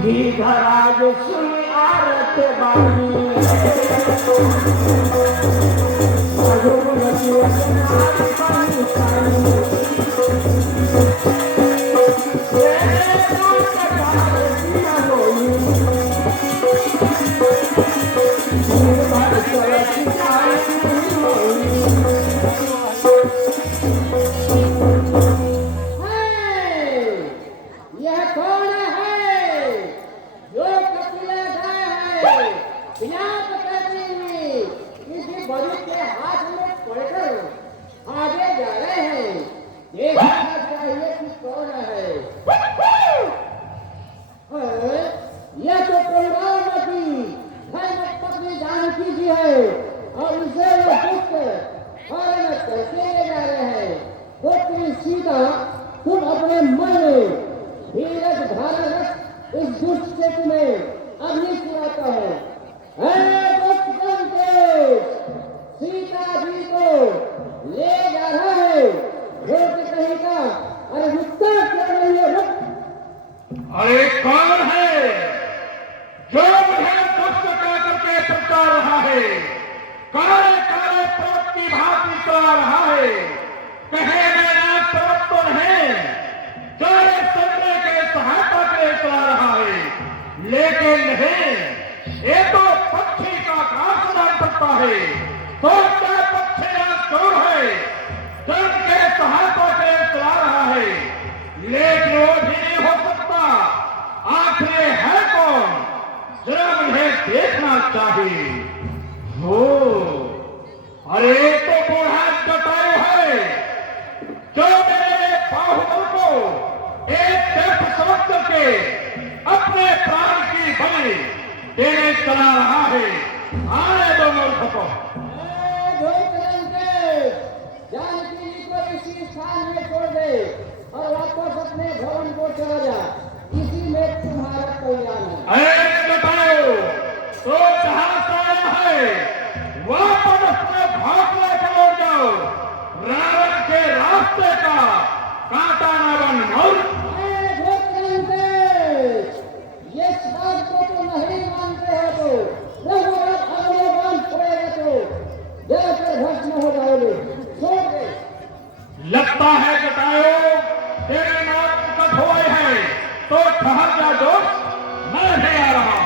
घराज सुन आरत बानी यह कौन है जो कपिला है बिना पकड़ने में किसी बड़ी के हाथ में पड़कर आगे जा रहे हैं। देखना चाहिए कि कौन है। यह तो प्रधानमंत्री धर्मपत्नी जानकी जी है और इसे वो दुष्ट हरण करके ले जा रहे हैं। तो सीधा तुम अपने मन में धीरज धारण रख, इस दुष्ट से तुम्हें अग्नि चुराता है। सीता जी को ले जा रहा है रोक कहेगा, अरे रुकता क्यों नहीं है? रुक। अरे कौन है जो मुझे दुष्ट कहकर के पुकार रहा है, काले काले पर्वत की भांति चला रहा है? कहे मेरा पर्वत तो नहीं, चारे चलने के सहायता के चला रहा है, लेकिन नहीं, ये तो पक्षी का काम प्रदान करता है। तो क्या पक्षी या चोर है जन के सहायता के चला रहा है? लेकिन वो भी नहीं हो सकता। आखिर है कौन, जरा मुझे देखना चाहिए। हो, अरे तो बूढ़ा जटायु है जो मेरे बाहुबल को एक तरफ समझ करके अपने प्राण की बलि देने चला रहा है। आने दो मूर्ख को। जानकी जी को इसी स्थान में छोड़ दे और वापस अपने भवन को चला जा। इसी में तुम्हारा कल्याण है। अरे जटायु, तो जहां से आया है वापस अपने घोंसले को लौट जाओ। रावण के रास्ते का कांटा न बन मूर्ख। ये बात को तो नहीं मानते हो तो अगले छोड़ेगा तो जलकर भस्म हो जाओगे। छोड़ दे। लगता है जटायु तेरे नाम कट हुए हैं, तो ठहर जा दोस्त, मैं नहीं आ रहा।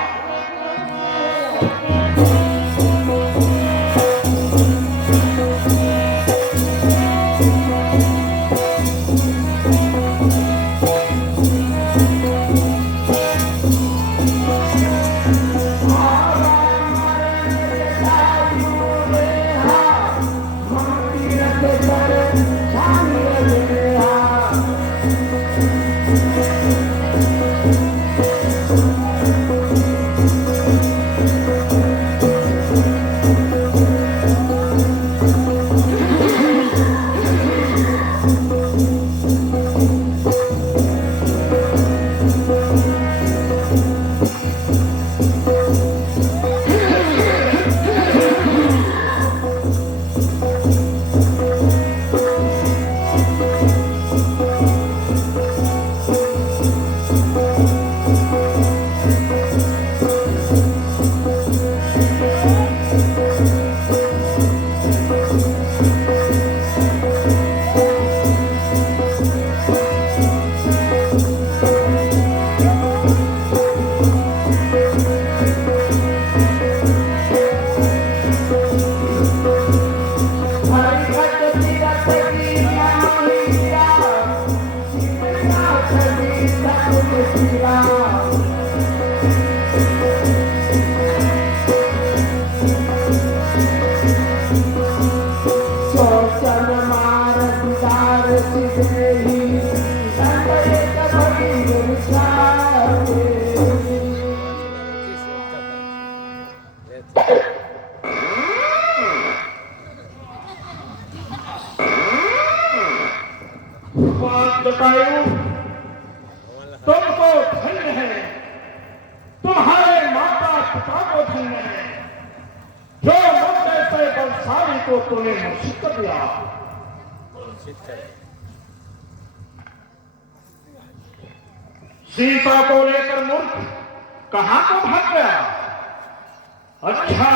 जटायु, तुमको धन्य है, तुम्हारे माता पिता को धन्य है, जो मुद्दे से बलशाली को तूने मूर्छित कर दिया। सीता को लेकर मूर्ख कहां को भाग गया? अच्छा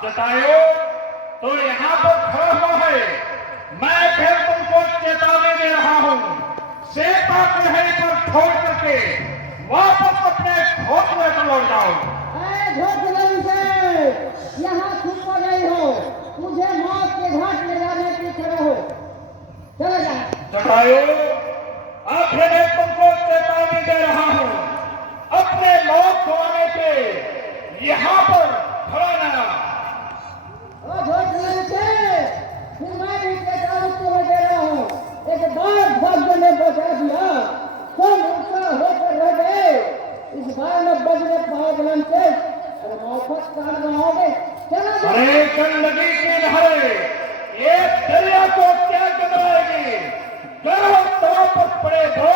जटायु, तो यहाँ पर खड़ा हुआ है। मैं फिर तुमको चेतावनी दे रहा हूं, सीता को यहीं पर छोड़ करके वापस अपने घोंसले पर लौट जाओ। यहाँ छुप गई हो, मुझे मौत के घाट ले जाने की खड़े हो, चला जा। जटायु, अब फिर मैं तुमको चेतावनी दे रहा हूं, अपने मौत को आने से यहाँ पर खड़ा न। फिर मैं भी चेतावनी तुम्हें दे रहा हूँ, एक बार भाग्य ने बचा दिया, तुम उल्टा होकर रह गए। इस बार न बजने पाओगे से और मौफत कान बनाओगे। चला जा। अरे गंदगी की लहरें ये दरिया को क्या गंवाएगी? गर्व तवा पर पड़े दो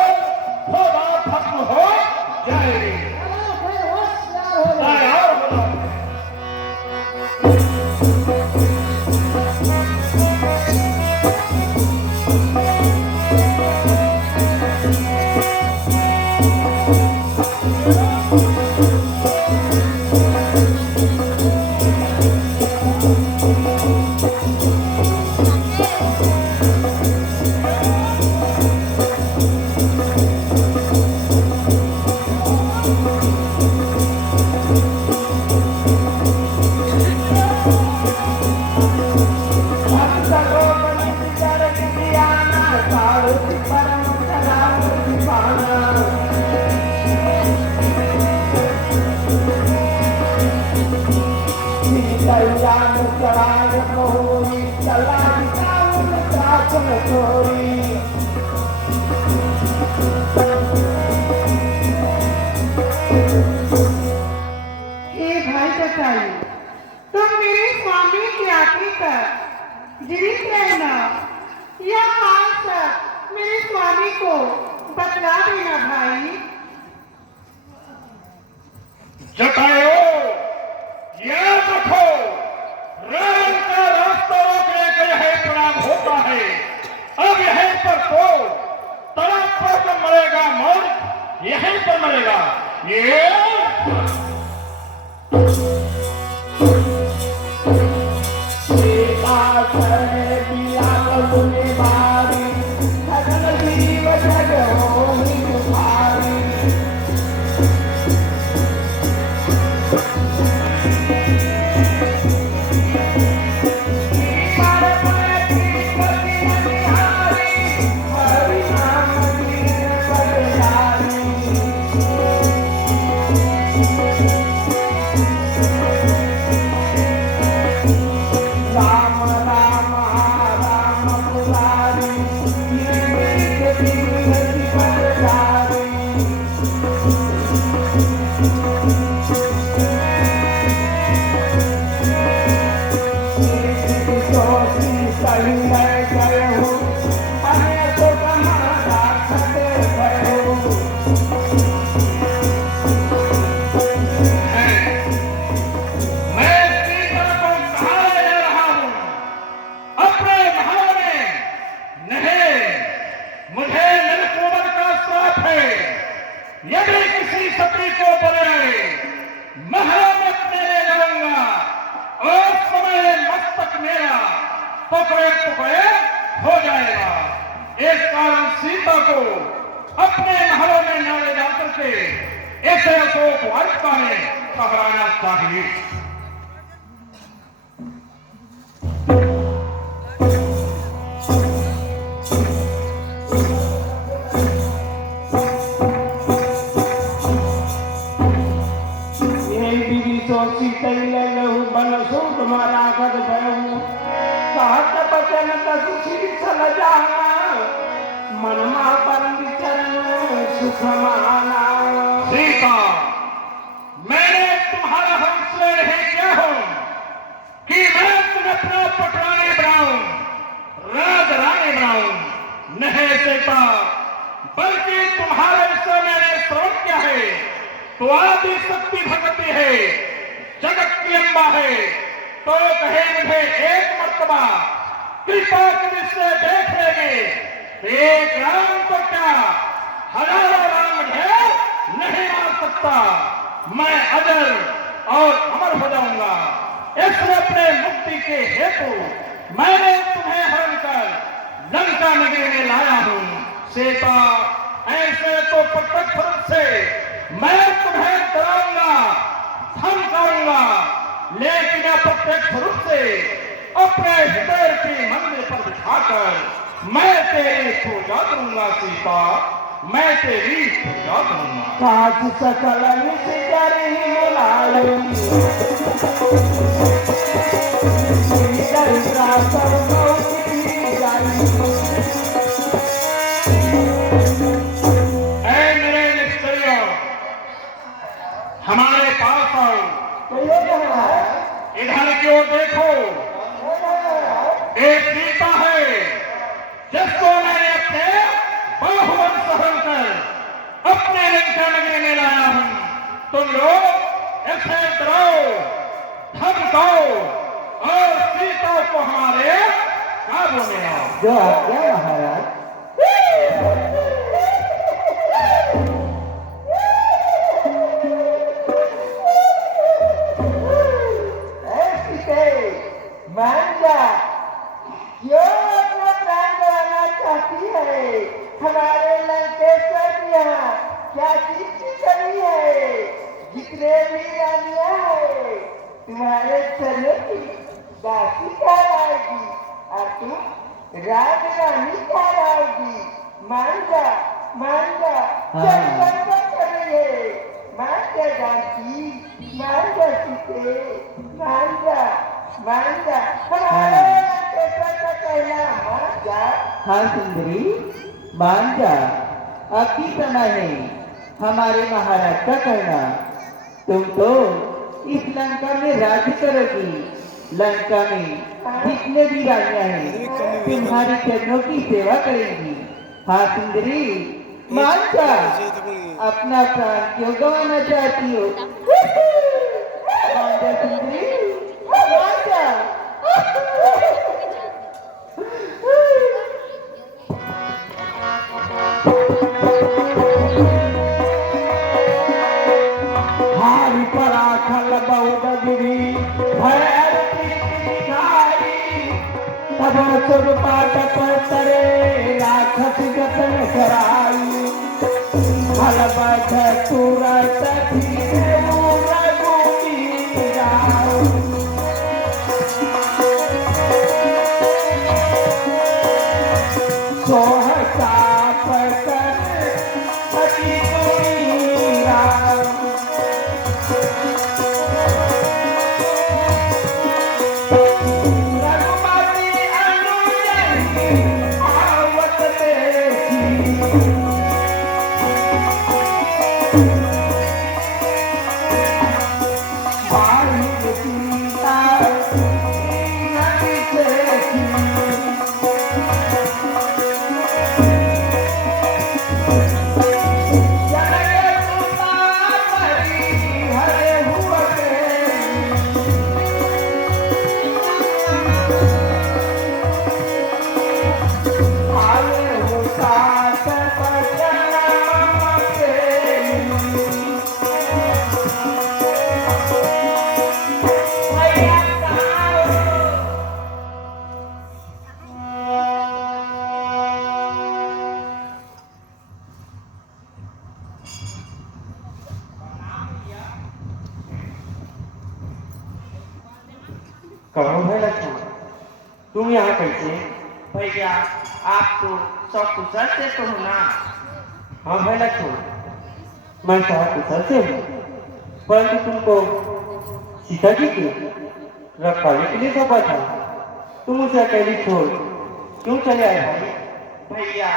बात खत्म हो जाएगी। तैयार हो जाओ। तुम मेरे स्वामी की आखिरी तक जीवित रहना, यह हाल तक मेरे स्वामी को बतला देना भाई। जटायु, याद रखो, रावण का रास्ता रोकने का यही परिणाम होता है। अब यहीं पर तो तड़प पर मरेगा, मौत यहीं पर मरेगा। ये यदि किसी सती को बनाए महल में तेरे जाऊंगा और समय मस्तक मेरा टुकड़े टुकड़े हो जाएगा। इस कारण सीता को अपने महलों में न ले जाकर के ऐसे अशोक वाटिका में ठहराना चाहिए। सीता, मैंने तुम्हारा हौसला नहीं किया हो कि मैं तुम्हें अपना पटरानी बनाऊं, राज रानी बनाऊं। नहीं सीता, बल्कि तुम्हारे विषय मैंने श्रवण किया है तो आदि शक्ति भगवती है, जगत की अम्बा है। तो कहे मुझे एक मर्तबा कृपा से देख लेंगे, एक राम को क्या हजारों राम है नहीं आ सकता। मैं अजर और अमर हो जाऊंगा। इसलिए अपने मुक्ति के हेतु मैंने तुम्हें हरण कर लंका नगरी में लाया हूं। सीता, ऐसे तो प्रत्यक्ष रूप से मैं तुम्हें डराऊंगा, धमकाऊंगा, लेकिन अप्रत्यक्ष रूप से अपने हृदय के मंदिर पर बिठाकर मैं तेरी पूजा करूंगा। सीता, मैं तेरी पूजा करूंगा। साज सकल निश्चरी मुलायम दरिद्रा सर्वोपरि जाई। ऐ मेरे निष्ठुरियों, हमारे पास आओ। इधर की ओर देखो, एक सीता है जिसको मैंने अपने बाहुबल सहन कर अपने लंका नगरी में लाया हूं। तुम लोग इसे डराओ, धमकाओ और सीता को हमारे काबू में आओ। जो आज्ञा महाराज। मान जा, जो अपना प्राण गंवाना चाहती है, हमारे लंकेश्वर यहाँ क्या चीज की कमी है? जितने भी रानियां है तुम्हारे चने की दासी कहलाएगी और तुम राज रानी कहलाओगी। मान जा, मान जा, क्या कर रही है? मान जा जानकी, मान जा सीते, मान जा, मान जा, हमारे लंकेश्वर का कहना मान जा। हाँ सुंदरी, मान जा, अब भी समय है हमारे महाराज का कहना। तुम तो इस लंका में राज करोगी। लंका में जितने भी रानियां हैं तुम्हारी चरणों की सेवा करेंगी। हाँ सुंदरी, मान जा, अपना प्राण क्यों गंवाना चाहती हो? मान जा सुंदरी, मान जा। हारी पराखल बहुत गिरी भैर तब सुर पाट पर तरे राक्षस जतन कराई। हल बैठ तुरत धीरे रघुवीर राम। सोहता पकर हरि गुणी राम। रघुपति अनुजहि आवत देखी। भाई सीता नहीं देखी। कहो भाई लक्ष्मण, तुम यहाँ कैसे? भैया, आप तो सकुशल से तो हो ना? हाँ भाई लक्ष्मण, मैं सकुशल से हूँ, परंतु तुमको सीता जी की रखवाली के लिए सौंपा था। तुम उसे अकेली छोड़ क्यों चले आए भाई? भैया,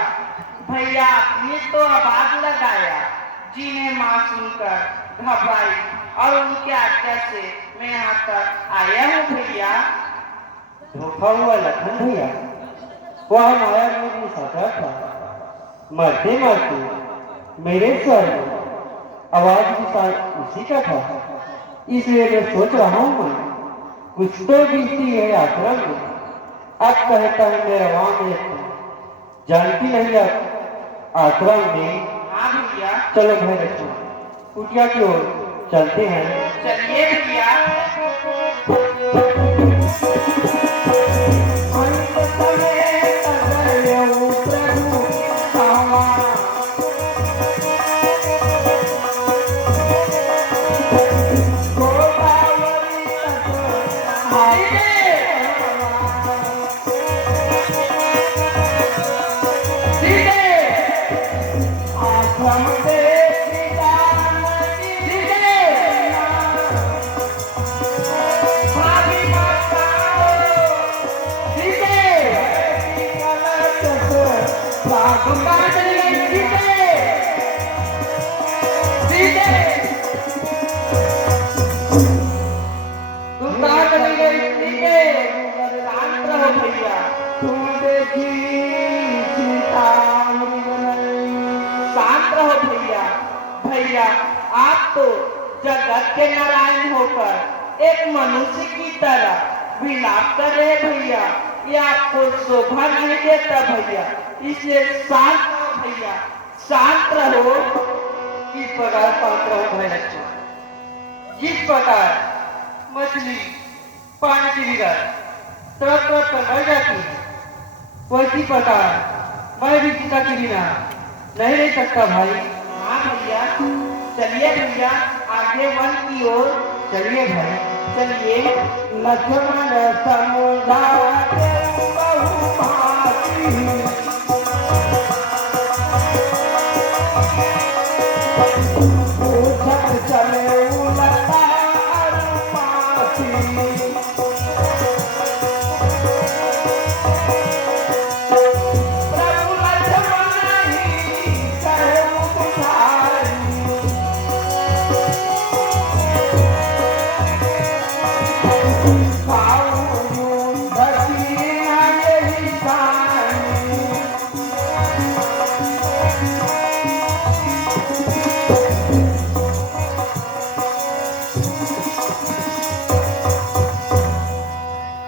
भैया आपने तो आवाज लगाया, जिन्हें माँ सुनकर घबराई और उनके आज्ञा से मैं यहाँ तक आया हूँ। भैया, धोखा हुआ लखन भैया, वह माया में सटा था। मरते मरते मेरे स्वर में आवाज भी शायद उसी का था। इसलिए मैं सोच रहा हूँ मैं कुछ तो गिनती है आश्रम में। अब कहता है मेरा वहां में जानती नहीं अब आश्रम में। हाँ भैया, चलो भाई लक्ष्मण, कुटिया की ओर चलते हैं। चलिए भैया। शांत रहो भैया। भैया आप तो जगत के नारायण होकर एक मनुष्य की तरह विलाप कर रहे भैया, ये आपको शोभा नहीं देता भैया, इसलिए शांत रहो भैया, शांत रहो। किस प्रकार शांत रहो भाई बच्चों? जिस प्रकार मछली पानी के बिगड़ तरफ तरफ कर मर जाती है, वैसी प्रकार मैं भी पिता के बिना नहीं रह सकता भाई। हाँ भैया, चलिए भैया आगे वन की ओर चलिए भाई। चलिए। लक्ष्मण समुदाय बहुभाषी पूछत चले उलटा अरुपासी प्रभु लक्ष्मण ही कहु बुझाई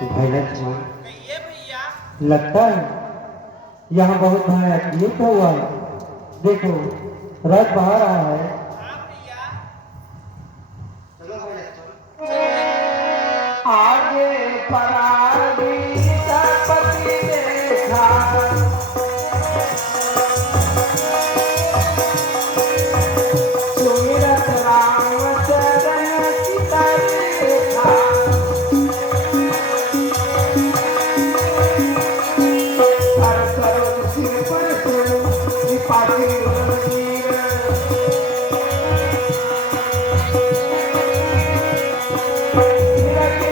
भाई लक्ष्मण, लगता है यहाँ बहुत भयानक युद्ध हुआ है। देखो रथ बाहर रहा है। आगे परागी पति देखा सुमिरत राम चरण सीता देखा हर सरोज सिर पर पासी रणवीर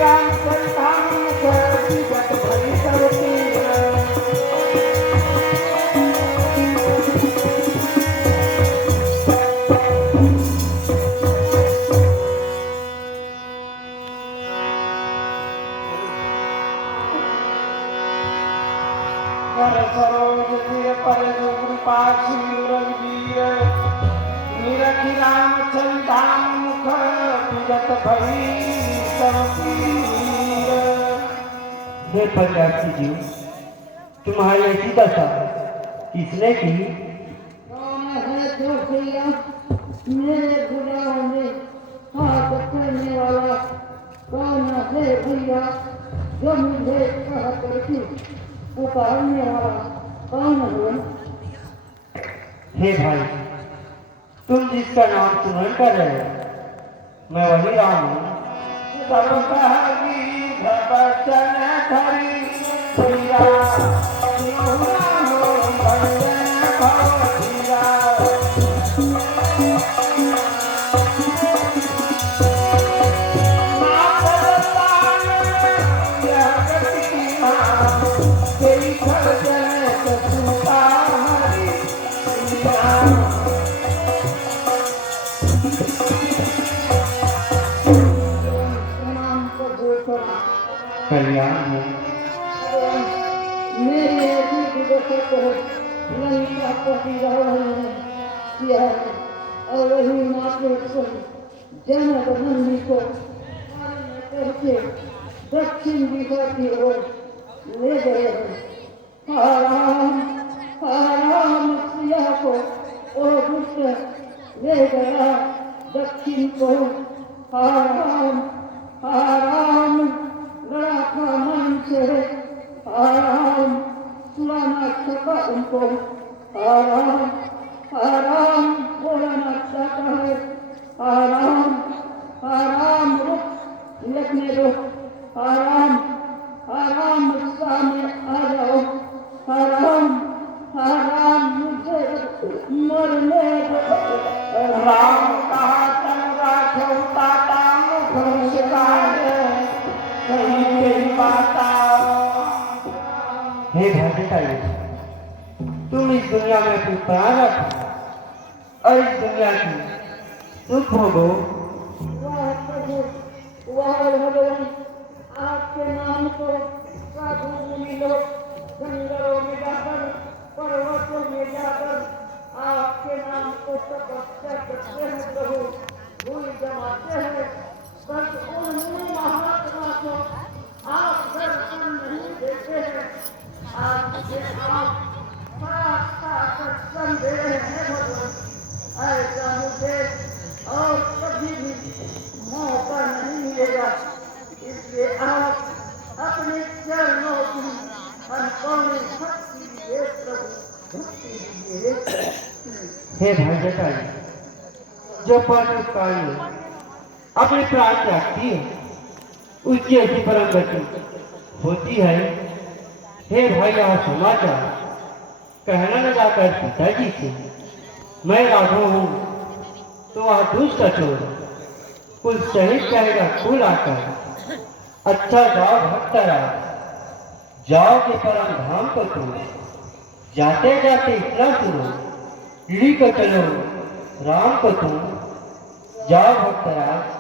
राम संतान करती जग भरी करती कर सरोज सिर पर कृपासी रघुवीर निरखि राम संतान मुख विगत भरी हे प्रत्याशी जी, तुम्हारी ऐसी दशा किसने की? कौन है जो भैया मेरे गुनाहों में हाथ करने वाला? कौन है भैया जो मुझे कहा करती उतारने वाला? कौन है? हे भाई, तुम जिसका नाम सुमरण कर रहे हो, मैं वही राम हूँ। सर्वकहगी भवचन धरी प्रिया निहुरा हो बंदन भवधीरा मातरतान जगती माँ तेरी खर्जन सुता हरी प्रिया कल्याण हो। मेरे ऐसी विवशत है लंका पति रावण ने किया है और वही मात्र जनक नंदी को मारने करके दक्षिण दिशा की ओर ले गए हैं। राम सिया को और दुष्ट ले गया दक्षिण को। आराम आराम लड़ा था मन से, आराम सुलाना सका उनको, आराम आराम बोलाना चाहता है, आराम आराम रुक लगने दो, आराम आराम सामने आ जाओ, आराम आराम मुझे मरने दो। राम कहा चंद्रा खेलता मुख शिकारे कहीं कहीं बाता। हे भाग्यशाली, तुम इस दुनिया में अपनी प्राण रखो और इस दुनिया की सुख भोगो। वाह प्रभु, वाह भगवान, आपके नाम को साधु मुनि लोग जंगलों में जाकर, पर्वतों में जाकर आपके नाम को तपस्या करते हैं प्रभु, भूल जमाते हैं, बस उन महात्मा को आप दर्शन नहीं देते हैं। आपके आप दर्शन दे रहे हैं भगवान, ऐसा मुझे और कभी भी मौका नहीं मिलेगा, इसलिए आप अपने चरणों की अनकौनी भक्ति दीजिए प्रभु, भक्ति दीजिए। हे भाग्यशाली, जो पांच काल में अपने प्राण त्यागती है उसकी ऐसी परम गति होती है। हे भाई, यह समाचार कहना लगा कर पिताजी से, मैं राघव हूँ तो वह दुष्ट चोर कुल शहीद कहेगा कुल आकर। अच्छा जाओ भक्तराज, जाओ के परम धाम को तुम, जाते जाते इतना सुनो, ली को चलो राम को तुम, जाओ भक्तराज।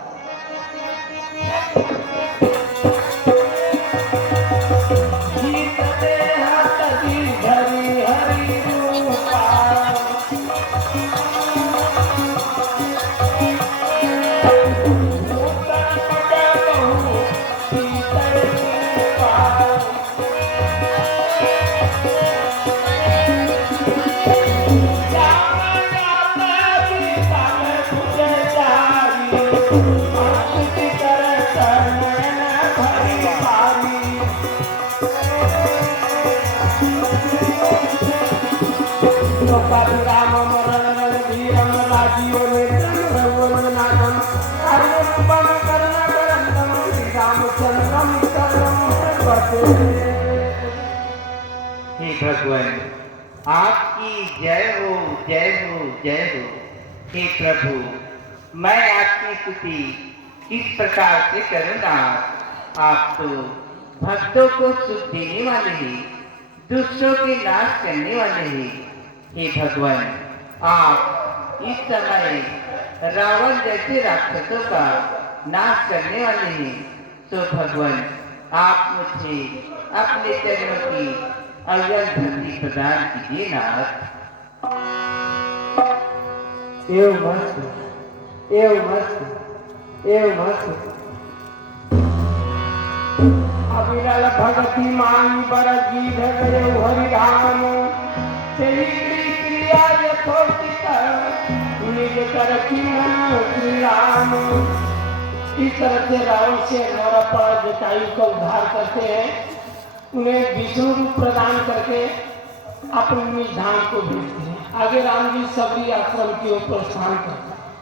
हे भगवान, आपकी जय हो जय हो जय हो। हे प्रभु, मैं आपकी स्तुति किस प्रकार से करूँगा? आप तो भक्तों को सुख देने वाले हैं, दुष्टों के नाश करने वाले हैं। हे भगवान, आप इस समय रावण जैसे राक्षसों का नाश करने वाले हैं। तो भगवान, आप मुझे अपने चरणों की अव्वल भक्ति प्रदान कीजिए नाथ। एव मस्त एव मस्त एव मस्त। अविरल भगति मान बर गीध गए हरि राम, तेरी क्रिया यथोचित निज कर की मन श्री राम। इस तरह से रावण से नौरा पर जटायु का उद्धार करते हैं, उन्हें विष्णु रूप प्रदान करके अपने निज धाम को भेजते हैं। आगे राम जी सबरी आश्रम की ओर प्रस्थान करते हैं।